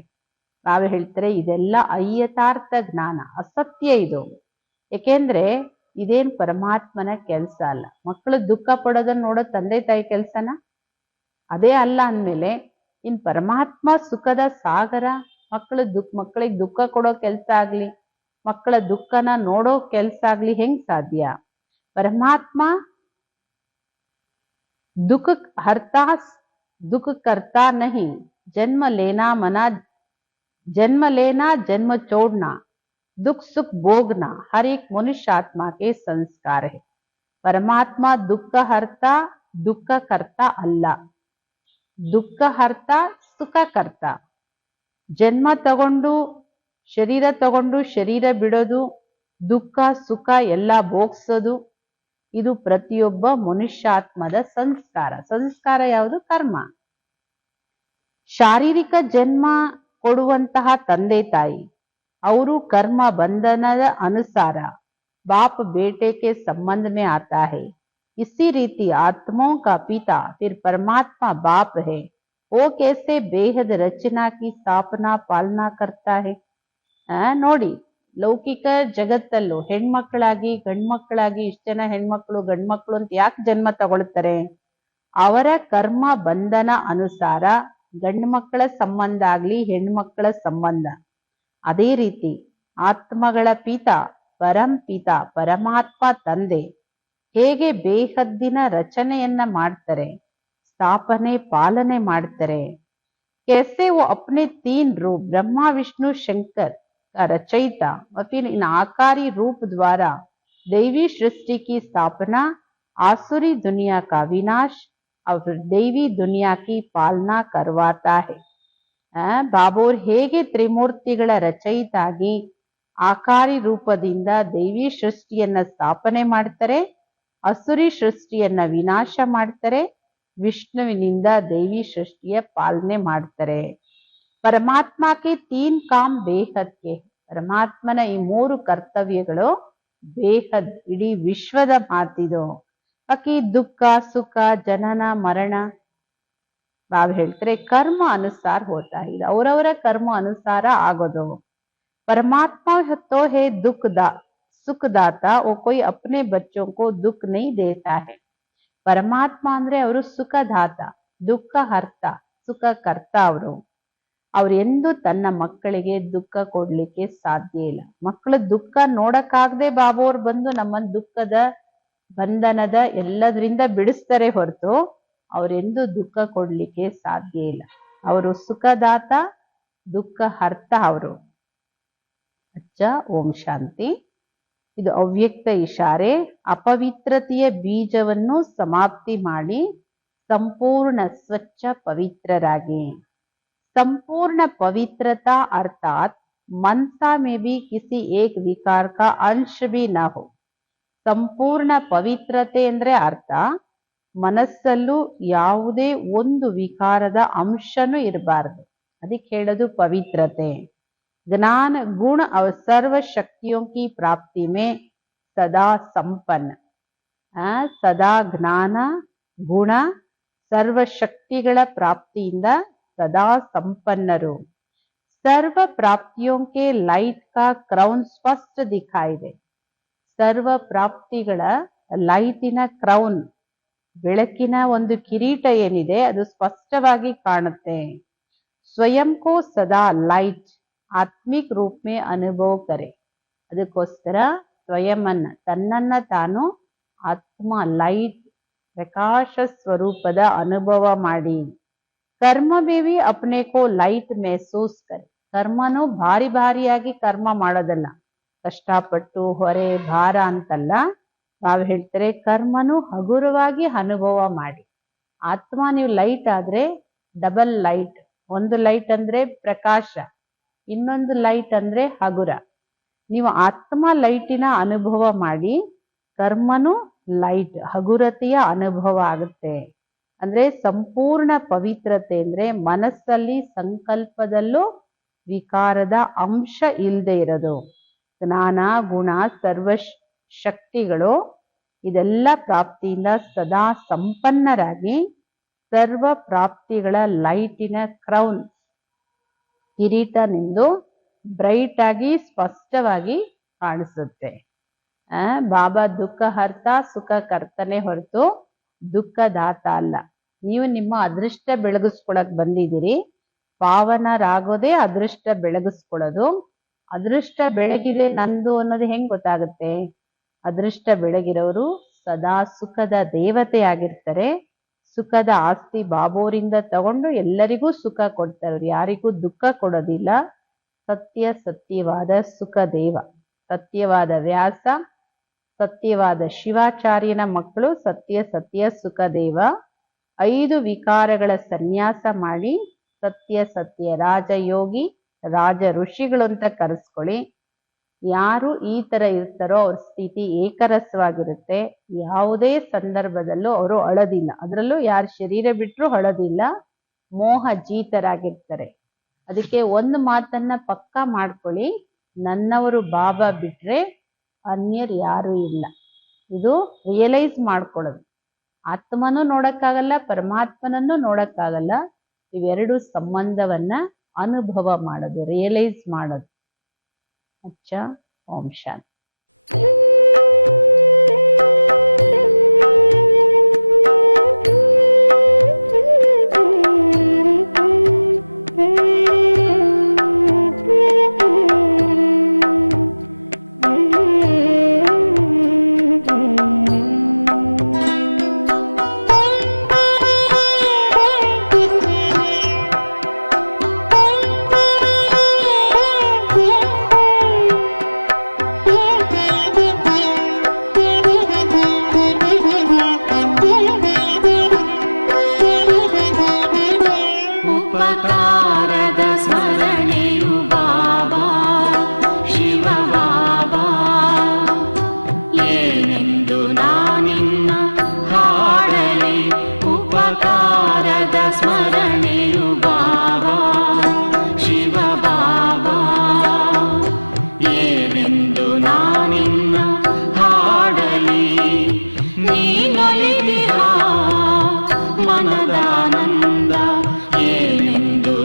ನಾವೇ ಹೇಳ್ತಾರೆ ಇದೆಲ್ಲ ಅಯ್ಯಥಾರ್ಥ ಜ್ಞಾನ, ಅಸತ್ಯ ಇದು. ಯಾಕೆಂದ್ರೆ ಇದೇನ್ ಪರಮಾತ್ಮನ ಕೆಲ್ಸ ಅಲ್ಲ. ಮಕ್ಕಳು ದುಃಖ ಪಡೋದನ್ನ ನೋಡೋ ತಂದೆ ತಾಯಿ ಕೆಲ್ಸನ ಅದೇ ಅಲ್ಲ ಅಂದ್ಮೇಲೆ ಇನ್ ಪರಮಾತ್ಮ ಸುಖದ ಸಾಗರ, ಮಕ್ಕಳಿಗೆ ದುಃಖ ಕೊಡೋ ಕೆಲ್ಸ ಆಗ್ಲಿ, ಮಕ್ಕಳ ದುಃಖನ ನೋಡೋ ಕೆಲ್ಸ ಆಗ್ಲಿ ಹೆಂಗ್ ಸಾಧ್ಯ? ಪರಮಾತ್ಮ दुख हरता दुख करता नहीं. जन्म लेना जन्म छोड़ना, दुख सुख भोगना हर एक मनुष्य आत्मा के संस्कार है. परमात्मा दुख हरता दुख करता अल्लाह, दुख हरता सुख करता. जन्म तಗೊಂಡು ಶರೀರ ಬಿಡೋದು, ದುಃಖ ಸುಖ ಎಲ್ಲ ಭೋಗಿಸೋದು, ಇದು ಪ್ರತಿಯೊಬ್ಬ ಮನುಷ್ಯಾತ್ಮದ ಸಂಸ್ಕಾರ. ಸಂಸ್ಕಾರ ಯಾವುದು? ಕರ್ಮ. ಶಾರೀರಿಕ ಜನ್ಮ ಕೊಡುವಂತಹ ತಂದೆ ತಾಯಿ ಅವರು कर्म बंधनದ ಅನುಸಾರ बाप बेटे के संबंध में आता है. इसी रीति आत्माओं का पिता फिर परमात्मा बाप है. वो कैसे बेहद रचना की स्थापना पालना करता है. ನೋಡಿ, ಲೌಕಿಕ ಜಗತ್ತಲ್ಲೂ ಹೆಣ್ಮಕ್ಳಾಗಿ ಗಂಡ್ಮಕ್ಳಾಗಿ ಇಷ್ಟ ಜನ ಹೆಣ್ಮಕ್ಳು ಗಂಡ್ಮಕ್ಳು ಅಂತ ಯಾಕೆ ಜನ್ಮ ತಗೊಳ್ತಾರೆ? ಅವರ ಕರ್ಮ ಬಂಧನ ಅನುಸಾರ ಗಂಡ್ಮಕ್ಳ ಸಂಬಂಧ ಆಗ್ಲಿ ಹೆಣ್ಮಕ್ಳ ಸಂಬಂಧ. ಅದೇ ರೀತಿ ಆತ್ಮಗಳ ಪಿತ ಪರಂಪಿತ ಪರಮಾತ್ಮ ತಂದೆ ಹೇಗೆ ಬೇಹದ್ದಿನ ರಚನೆಯನ್ನ ಮಾಡ್ತಾರೆ, ಸ್ಥಾಪನೆ ಪಾಲನೆ ಮಾಡ್ತಾರೆ. कैसे वो अपने 3 रूप ब्रह्मा विष्णु शंकर का रचयिता और फिर इन आकारी रूप द्वारा दैवी सृष्टि की स्थापना, आसुरी दुनिया का विनाश और फिर दैवी दुनिया की पालना करवाता है. ಬಾಬೋರ್ ಹೇಗೆ ತ್ರಿಮೂರ್ತಿಗಳ ರಚಯಿತಾಗಿ ಆಕಾರಿ ರೂಪದಿಂದ ದೈವಿ ಸೃಷ್ಟಿಯನ್ನ ಸ್ಥಾಪನೆ ಮಾಡ್ತಾರೆ, ಅಸುರಿ ಸೃಷ್ಟಿಯನ್ನ ವಿನಾಶ ಮಾಡ್ತಾರೆ, ವಿಷ್ಣುವಿನಿಂದ ದೈವಿ ಸೃಷ್ಟಿಯ ಪಾಲನೆ ಮಾಡ್ತಾರೆ. ಪರಮಾತ್ಮಕ್ಕೆ 3 ಕಾಮ್ ಬೇಹದ್ಗೆ. ಪರಮಾತ್ಮನ ಈ 3 ಕರ್ತವ್ಯಗಳು ಬೇಹದ್, ಇಡೀ ವಿಶ್ವದ ಮಾತಿದು. ಬಾಕಿ ದುಃಖ ಸುಖ ಜನನ ಮರಣ ನಾವ್ ಹೇಳ್ತಾರೆ ಕರ್ಮ ಅನುಸಾರ ಹೋತಾ ಇದೆ, ಅವರವರ ಕರ್ಮ ಅನುಸಾರ ಆಗೋದು. परमात्मा तो है सुखदाता, वो कोई अपने बच्चों को दुख नहीं देता है. ಪರಮಾತ್ಮ ಅಂದ್ರೆ ಅವರು ಸುಖದಾತ, ದುಃಖ ಹರ್ತ, ಸುಖ ಕರ್ತ. ಅವ್ರು ಎಂದು ತನ್ನ ಮಕ್ಕಳಿಗೆ ದುಃಖ ಕೊಡ್ಲಿಕ್ಕೆ ಸಾಧ್ಯ ಇಲ್ಲ. ಮಕ್ಕಳ ದುಃಖ ನೋಡಕ್ಕಾಗದೆ ಬಾಬೋರ್ ಬಂದು ನಮ್ಮನ್ನ ದುಃಖದ ಬಂಧನದ ಎಲ್ಲದರಿಂದ ಬಿಡಿಸ್ತಾರೆ ಹೊರತು ಅವರೆಂದು ದುಃಖ ಕೊಡ್ಲಿಕ್ಕೆ ಸಾಧ್ಯ ಇಲ್ಲ. ಅವರು ಸುಖದಾತ ದುಃಖ ಹರ್ತ ಅವರು. ಅಚ್ಚ, ಓಂ ಶಾಂತಿ. ಇದು ಅವ್ಯಕ್ತ ಇಶಾರೆ. ಅಪವಿತ್ರತೆಯ ಬೀಜವನ್ನು ಸಮಾಪ್ತಿ ಮಾಡಿ ಸಂಪೂರ್ಣ ಸ್ವಚ್ಛ ಪವಿತ್ರರಾಗಿ. संपूर्ण पवित्रता अर्थात मनसा में भी किसी एक विकार का अंश भी न हो. ಸಂಪೂರ್ಣ ಪವಿತ್ರತೆ ಅಂದ್ರೆ ಅರ್ಥ ಮನಸ್ಸಲ್ಲೂ ಯಾವುದೇ ಒಂದು ವಿಕಾರದ ಅಂಶನೂ ಇರಬಾರದು. ಅದಕ್ಕೆ ಹೇಳೋದು ಪವಿತ್ರತೆ. ज्ञान गुण और सर्व शक्तियों की प्राप्ति में सदा संपन्न. सदा ಜ್ಞಾನ ಗುಣ ಸರ್ವ ಶಕ್ತಿಗಳ ಪ್ರಾಪ್ತಿಯಿಂದ सदा संपन्नರು. सर्व प्राप्तियों के लाइट का क्राउन स्पष्ट दिखाई दे. सर्व ಪ್ರಾಪ್ತಿಗಳ ಲೈಟಿನ ಕ್ರೌನ್, ಬೆಳಕಿನ ಒಂದು ಕಿರೀಟ ಏನಿದೆ ಅದು ಸ್ಪಷ್ಟವಾಗಿ ಕಾಣುತ್ತೆ. ಸ್ವಯಂ ಕೋ ಸದಾ ಲೈಟ್ ಆತ್ಮಿಕ್ ರೂಪ ಮೇ ಅನುಭವ ಕರೆ. ಅದಕ್ಕೋಸ್ಕರ ಸ್ವಯಮನ್ನ ತನ್ನನ್ನ ತಾನು ಆತ್ಮ ಲೈಟ್ ಪ್ರಕಾಶ ಸ್ವರೂಪದ ಅನುಭವ ಮಾಡಿ. ಕರ್ಮ में भी अपने को लाइट महसूस करे. ಕರ್ಮನು ಭಾರಿ ಭಾರಿಯಾಗಿ ಕರ್ಮ ಮಾಡೋದಲ್ಲ, ಕಷ್ಟಪಟ್ಟು ಹೊರೆ ಭಾರ ಅಂತಲ್ಲ. ನಾವು ಹೇಳ್ತಾರೆ ಕರ್ಮನು ಹಗುರವಾಗಿ ಅನುಭವ ಮಾಡಿ. ಆತ್ಮ ನೀವು ಲೈಟ್ ಆದ್ರೆ ಡಬಲ್ ಲೈಟ್. ಒಂದು ಲೈಟ್ ಅಂದ್ರೆ ಪ್ರಕಾಶ, ಇನ್ನೊಂದು ಲೈಟ್ ಅಂದ್ರೆ ಹಗುರ. ನೀವು ಆತ್ಮ ಲೈಟಿನ ಅನುಭವ ಮಾಡಿ, ಕರ್ಮನು ಲೈಟ್ ಹಗುರತೆಯ ಅನುಭವ ಆಗುತ್ತೆ. ಅಂದ್ರೆ ಸಂಪೂರ್ಣ ಪವಿತ್ರತೆ ಅಂದ್ರೆ ಮನಸ್ಸಲ್ಲಿ ಸಂಕಲ್ಪದಲ್ಲೂ ವಿಕಾರದ ಅಂಶ ಇಲ್ಲದೆ ಇರೋದು. ಜ್ಞಾನ ಗುಣ ಸರ್ವ ಶಕ್ತಿಗಳು ಇದೆಲ್ಲ ಪ್ರಾಪ್ತಿಯಿಂದ ಸದಾ ಸಂಪನ್ನರಾಗಿ ಸರ್ವ ಪ್ರಾಪ್ತಿಗಳ ಲೈಟಿನ ಕ್ರೌನ್ ಕಿರೀಟನಿಂದು ಬ್ರೈಟ್ ಆಗಿ ಸ್ಪಷ್ಟವಾಗಿ ಕಾಣಿಸುತ್ತೆ. ಬಾಬಾ ದುಃಖ ಹರ್ತ ಸುಖ ಕರ್ತನೆ ಹೊರತು ದುಃಖದಾತ ಅಲ್ಲ. ನೀವು ನಿಮ್ಮ ಅದೃಷ್ಟ ಬೆಳಗಿಸ್ಕೊಳಕ್ ಬಂದಿದ್ದೀರಿ. ಪಾವನರಾಗೋದೇ ಅದೃಷ್ಟ ಬೆಳಗಿಸ್ಕೊಳ್ಳೋದು. ಅದೃಷ್ಟ ಬೆಳಗಿದೆ ನಂದು ಅನ್ನೋದು ಹೆಂಗ್ ಗೊತ್ತಾಗುತ್ತೆ? ಅದೃಷ್ಟ ಬೆಳಗಿರೋರು ಸದಾ ಸುಖದ ದೇವತೆ ಆಗಿರ್ತಾರೆ. ಸುಖದ ಆಸ್ತಿ ಬಾಬೋರಿಂದ ತಗೊಂಡು ಎಲ್ಲರಿಗೂ ಸುಖ ಕೊಡ್ತಾರೆ, ಯಾರಿಗೂ ದುಃಖ ಕೊಡೋದಿಲ್ಲ. ಸತ್ಯವಾದ ಸುಖ ದೇವ, ಸತ್ಯವಾದ ವ್ಯಾಸ, ಸತ್ಯವಾದ ಶಿವಾಚಾರ್ಯನ ಮಕ್ಕಳು ಸತ್ಯ ಸುಖ ದೇವ. 5 ವಿಕಾರಗಳ ಸನ್ಯಾಸ ಮಾಡಿ ಸತ್ಯ ರಾಜಯೋಗಿ ರಾಜ ಋಷಿಗಳು ಅಂತ ಕರೆಸ್ಕೊಳ್ಳಿ. ಯಾರು ಈ ತರ ಇರ್ತಾರೋ ಅವ್ರ ಸ್ಥಿತಿ ಏಕರಸವಾಗಿರುತ್ತೆ. ಯಾವುದೇ ಸಂದರ್ಭದಲ್ಲೂ ಅವರು ಅಳೋದಿಲ್ಲ. ಅದರಲ್ಲೂ ಯಾರು ಶರೀರ ಬಿಟ್ಟರು ಅಳೋದಿಲ್ಲ, ಮೋಹ ಜೀತರಾಗಿರ್ತಾರೆ. ಅದಕ್ಕೆ ಒಂದು ಮಾತನ್ನ ಪಕ್ಕಾ ಮಾಡ್ಕೊಳ್ಳಿ, ನನ್ನವರು ಬಾಬಾ ಬಿಟ್ರೆ ಅನ್ಯರು ಯಾರೂ ಇಲ್ಲ. ಇದು ರಿಯಲೈಸ್ ಮಾಡ್ಕೊಳ್ಳೋದು. ಆತ್ಮನೂ ನೋಡಕ್ಕಾಗಲ್ಲ, ಪರಮಾತ್ಮನನ್ನು ನೋಡಕ್ಕಾಗಲ್ಲ. ಇವೆರಡು ಸಂಬಂಧವನ್ನ ಅನುಭವ ಮಾಡೋದು, ರಿಯಲೈಸ್ ಮಾಡೋದು. ಅಚ್ಚಾ, ಓಂ ಶಾಂತಿ. ಉಪಕಾರದ ಸ್ಮರಣೆಯು ಬಾಬಾ ಶಿವ ಬಾಬಾ, ಏನೆಂದು ನಾನಿನ್ನ ಹಾಡಲಿ. ಉಪಕಾರದ ಸ್ಮರಣೆಯು ಬಾಬಾ ಶಿವ ಬಾಬಾ, ಏನೆಂದು ನಾನಿನ್ನ ಹಾಡಲಿ. ನೀನೊಲಿದಿಹ ಮನದಾನಂದ, ಏನೆಂದು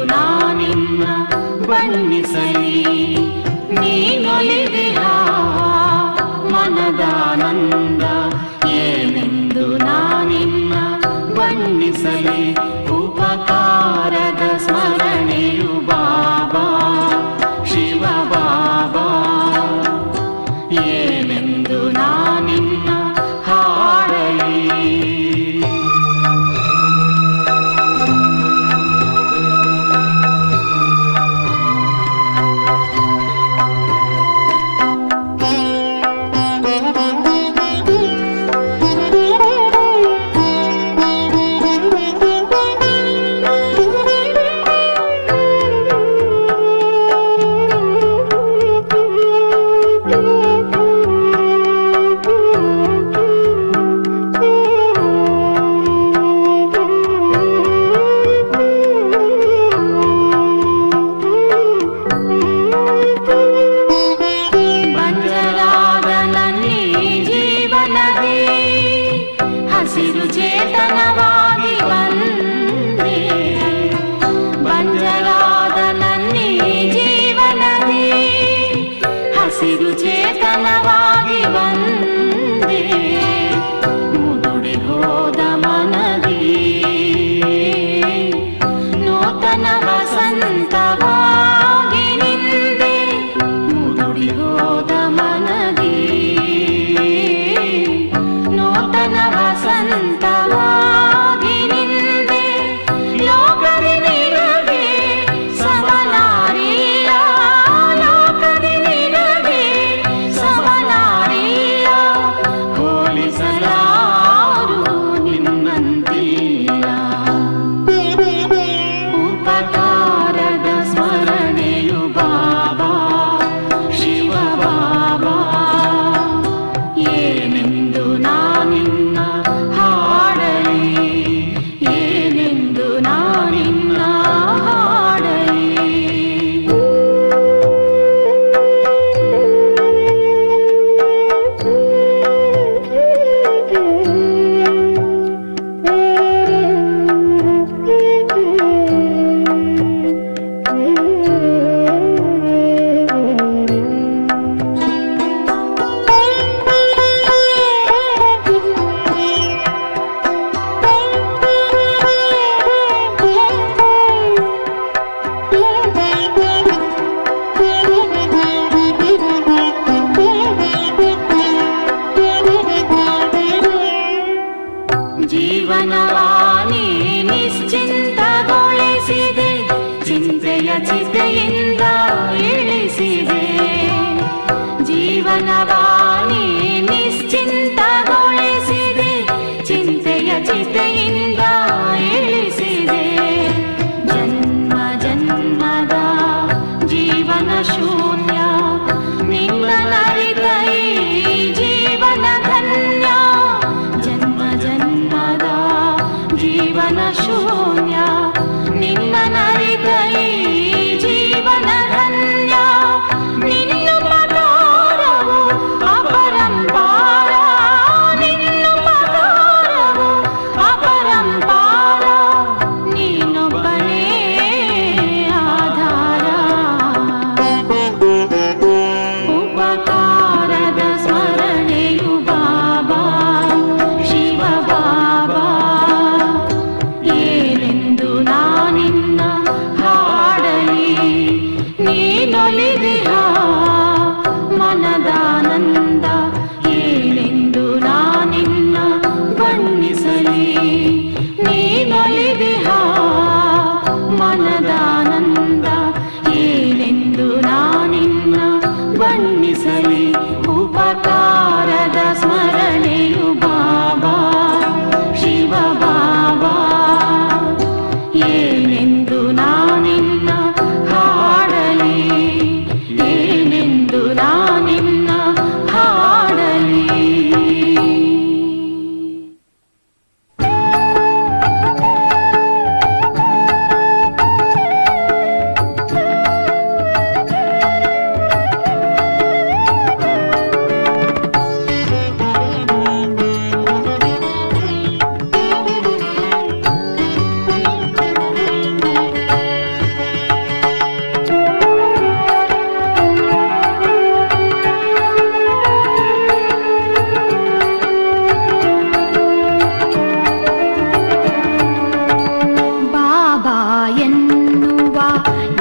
ಎನ್ನುವ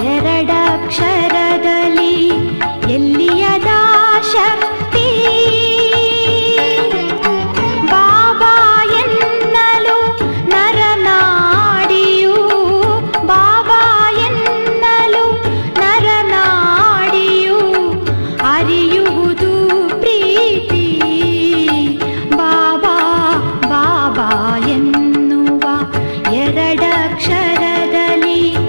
ಎರಡಕ್ಷರದಲ್ಲಿ ಎಲ್ಲಿಯದ ಶಕ್ತಿ. ಬಾಬಾ ಎನ್ನಲು ನರನಾಡಿಯು, ಬಾಬಾ ಎನ್ನಲು ನರನಾಡಿಯು ಅರಿಯುವುದು ಪ್ರೀತಿ. ಬಾಬಾ ಬಾಬಾ ಎನ್ನುವ ಎರಡಕ್ಷರದಲ್ಲಿ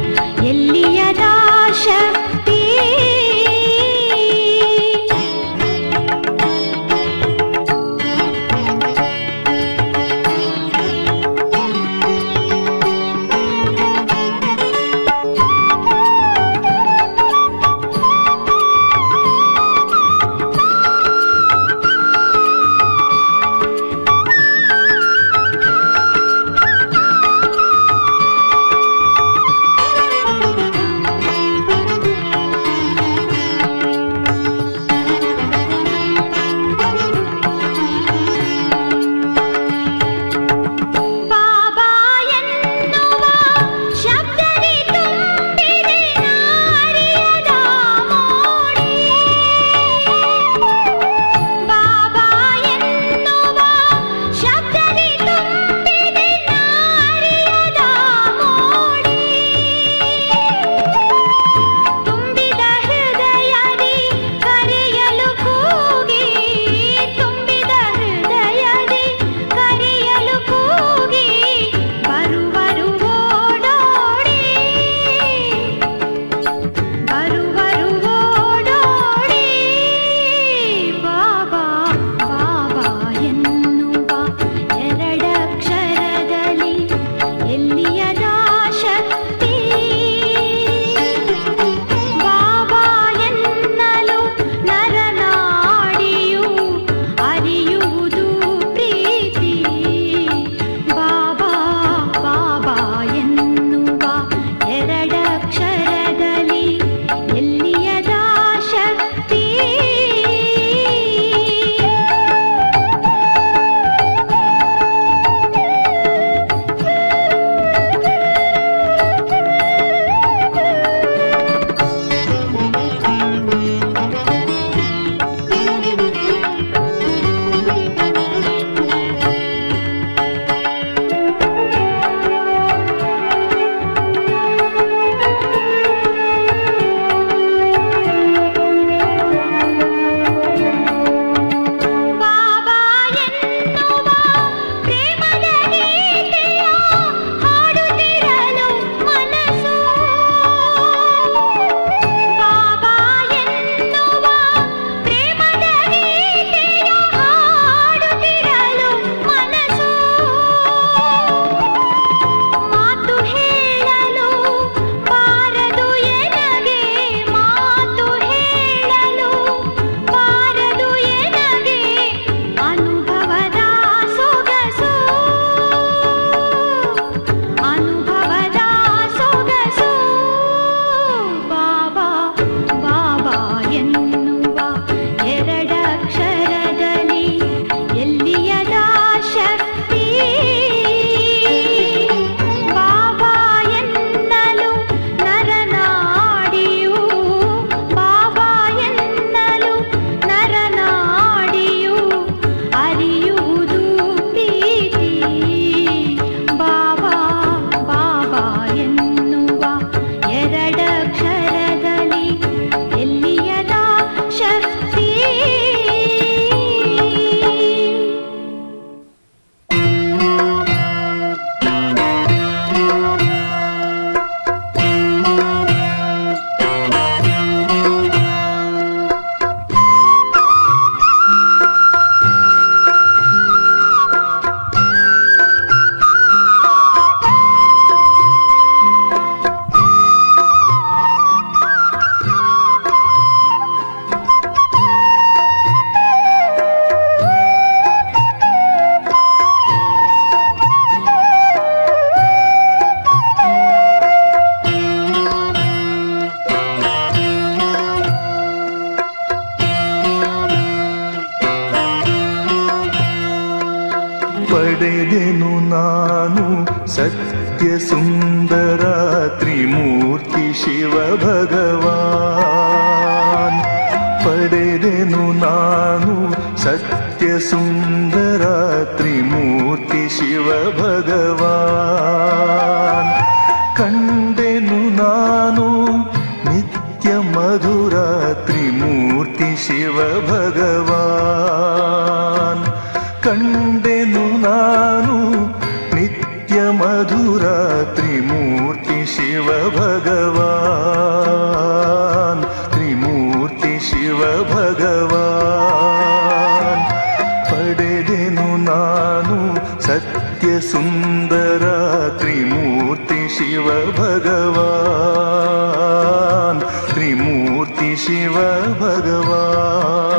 ಪಡೆದೆನು ನಾನು ಸತ್ಯ ಸುಂದರ ತ್ರಿಮೂರ್ತಿ ಶಿವ ಭಗವಾನ್. ಪಡೆದೆನು ನಾನು ಸತ್ಯ ಸುಂದರ ತ್ರಿಮೂರ್ತಿ ಶಿವ ಭಗವಾನ್. ಕಂಡೆನು ನಾನು ನಿತ್ಯ ಮಧುರ ತ್ರಿಮೂರ್ತಿ ಶಿವ ಭಗವಾನ್. ಕಂಡೆನು ನಾನು ನಿತ್ಯ ಮಧುರ ತ್ರಿಮೂರ್ತಿ ಶಿವ ಭಗವಾನ್. ತ್ರಿಮೂರ್ತಿ ಶಿವ ಭಗವಾನ್. ಪಡೆದೆನು ನಾನು ಸತ್ಯ ಸುಂದರ ತ್ರಿಮೂರ್ತಿ ಶಿವ ಭಗವಾನ್. ತ್ರಿಮೂರ್ತಿ ಶಿವ ಭಗವಾನ್.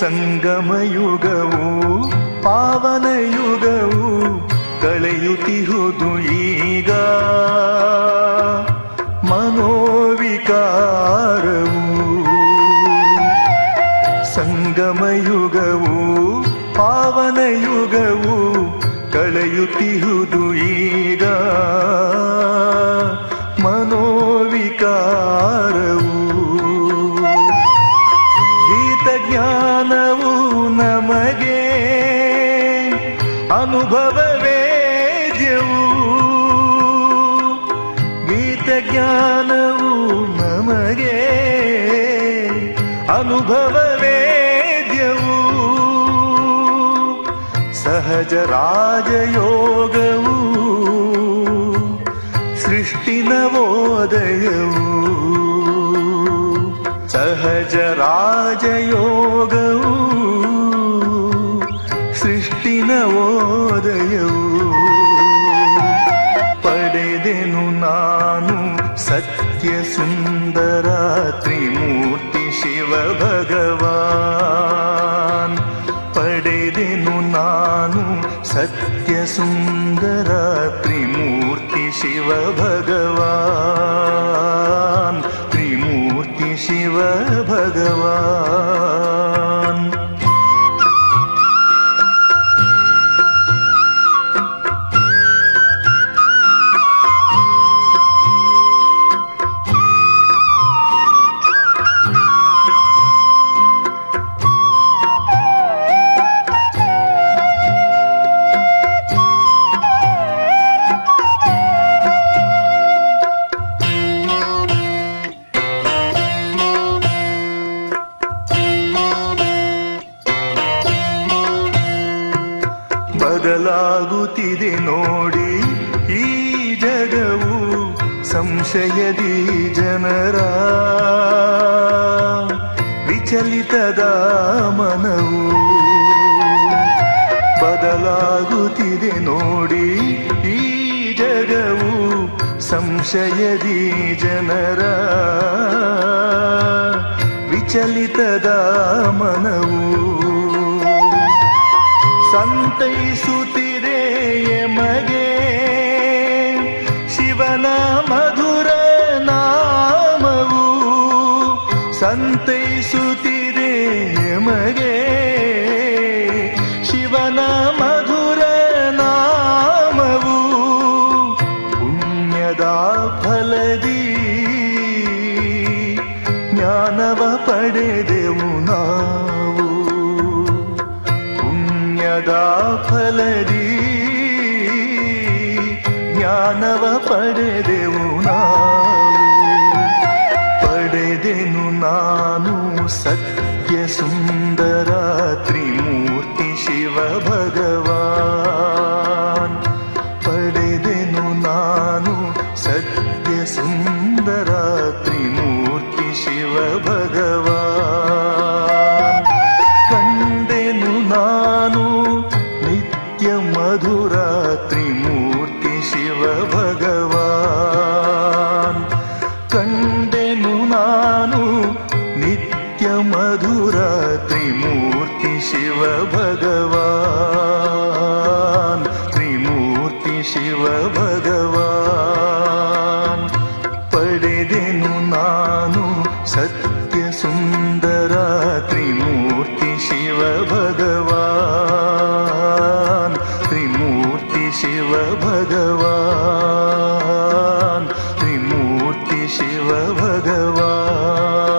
ಸಂಗಮಯುಗವು ಪಾವನಯುಗವು ಕಳೆಯುತ್ತಿಹುದು ಈಗ. ಮನೋವಿಕಾರವು ಸಂಗಮಯುಗವು ಪಾವನಯುಗವು ಕಳೆಯುತ್ತಿಹುದು ಈಗ. ಮನೋವಿಕಾರವು ಜ್ಞಾನವು ನಮಗೆ ಅನುಭವ ವೇದ್ಯವು. ಗೀತ ಜ್ಞಾನವು ನಮಗೆ ಅನುಭವ ವೇದ್ಯವು. ಸಹಜ ರಾಜಯೋಗವು ಸೃಷ್ಟಿ ನವೋದಯವು. ಸಹಜ ರಾಜಯೋಗವು ಸೃಷ್ಟಿ ನವೋದಯವು. ಪಡೆದೆನು ನಾನು ಸತ್ಯ ಸುಂದರ ತ್ರಿಮೂರ್ತಿ ಶಿವ ಭಗವಾನ್. ಪಡೆದೆನು ನಾನು ಸತ್ಯ ಸುಂದರ ತ್ರಿಮೂರ್ತಿ ಶಿವ ಭಗವಾನ್. ತ್ರಿಮೂರ್ತಿ ಶಿವ ಭಗವಾನ್. ಬದಲಾಗುತ್ತಿದೆ ನೋಡಿ ಈ ಜಗವು ಸಂಶಯದಿ ಜನರ. ವಿಚಲಿತದ ಮನವು ಬದಲಾಗುತ್ತಿದೆ ನೋಡಿ ಈ ಜಗವು ಸಂಶಯದಿ ಜನರ. ವಿಚಲಿತದ ಮನವು ಸಂತೈಸುತ್ತಿದೆ ಎಮಗೆ ಶಿವನ ಮಧುರ ನಾಮವು. ಸಂತೈಸುತ್ತಿದೆ ಎಮಗೆ ಶಿವನ ಮಧುರ ನಾಮವು. ಪುಣ್ಯದ ಫಲದಿ ಜ್ಞಾನವ ಪಡೆದೆವು ನಾವು. ಪುಣ್ಯದ ಫಲದಿ ಜ್ಞಾನವ ಪಡೆದೆವು ನಾವು. ಪಡೆದೆನು ನಾನು ಸತ್ಯ ಸುಂದರ ತ್ರಿಮೂರ್ತಿ ಶಿವ ಭಗವಾನ್. ಪಡೆ ನಾನು ನಿತ್ಯ ಮಧುರ ತ್ರಿಮೂರ್ತಿ ಶಿವ ಭಗವಾನ್, ತ್ರಿಮೂರ್ತಿ ಶಿವ ಭಗವಾನ್. ಪಡೆದೆನು ನಾನು ಸತ್ಯ ಸುಂದರ ತ್ರಿಮೂರ್ತಿ ಶಿವ ಭಗವಾನ್, ತ್ರಿಮೂರ್ತಿ ಶಿವ ಭಗವಾನ್, ತ್ರಿಮೂರ್ತಿ ಶಿವ ಭಗವಾನ್.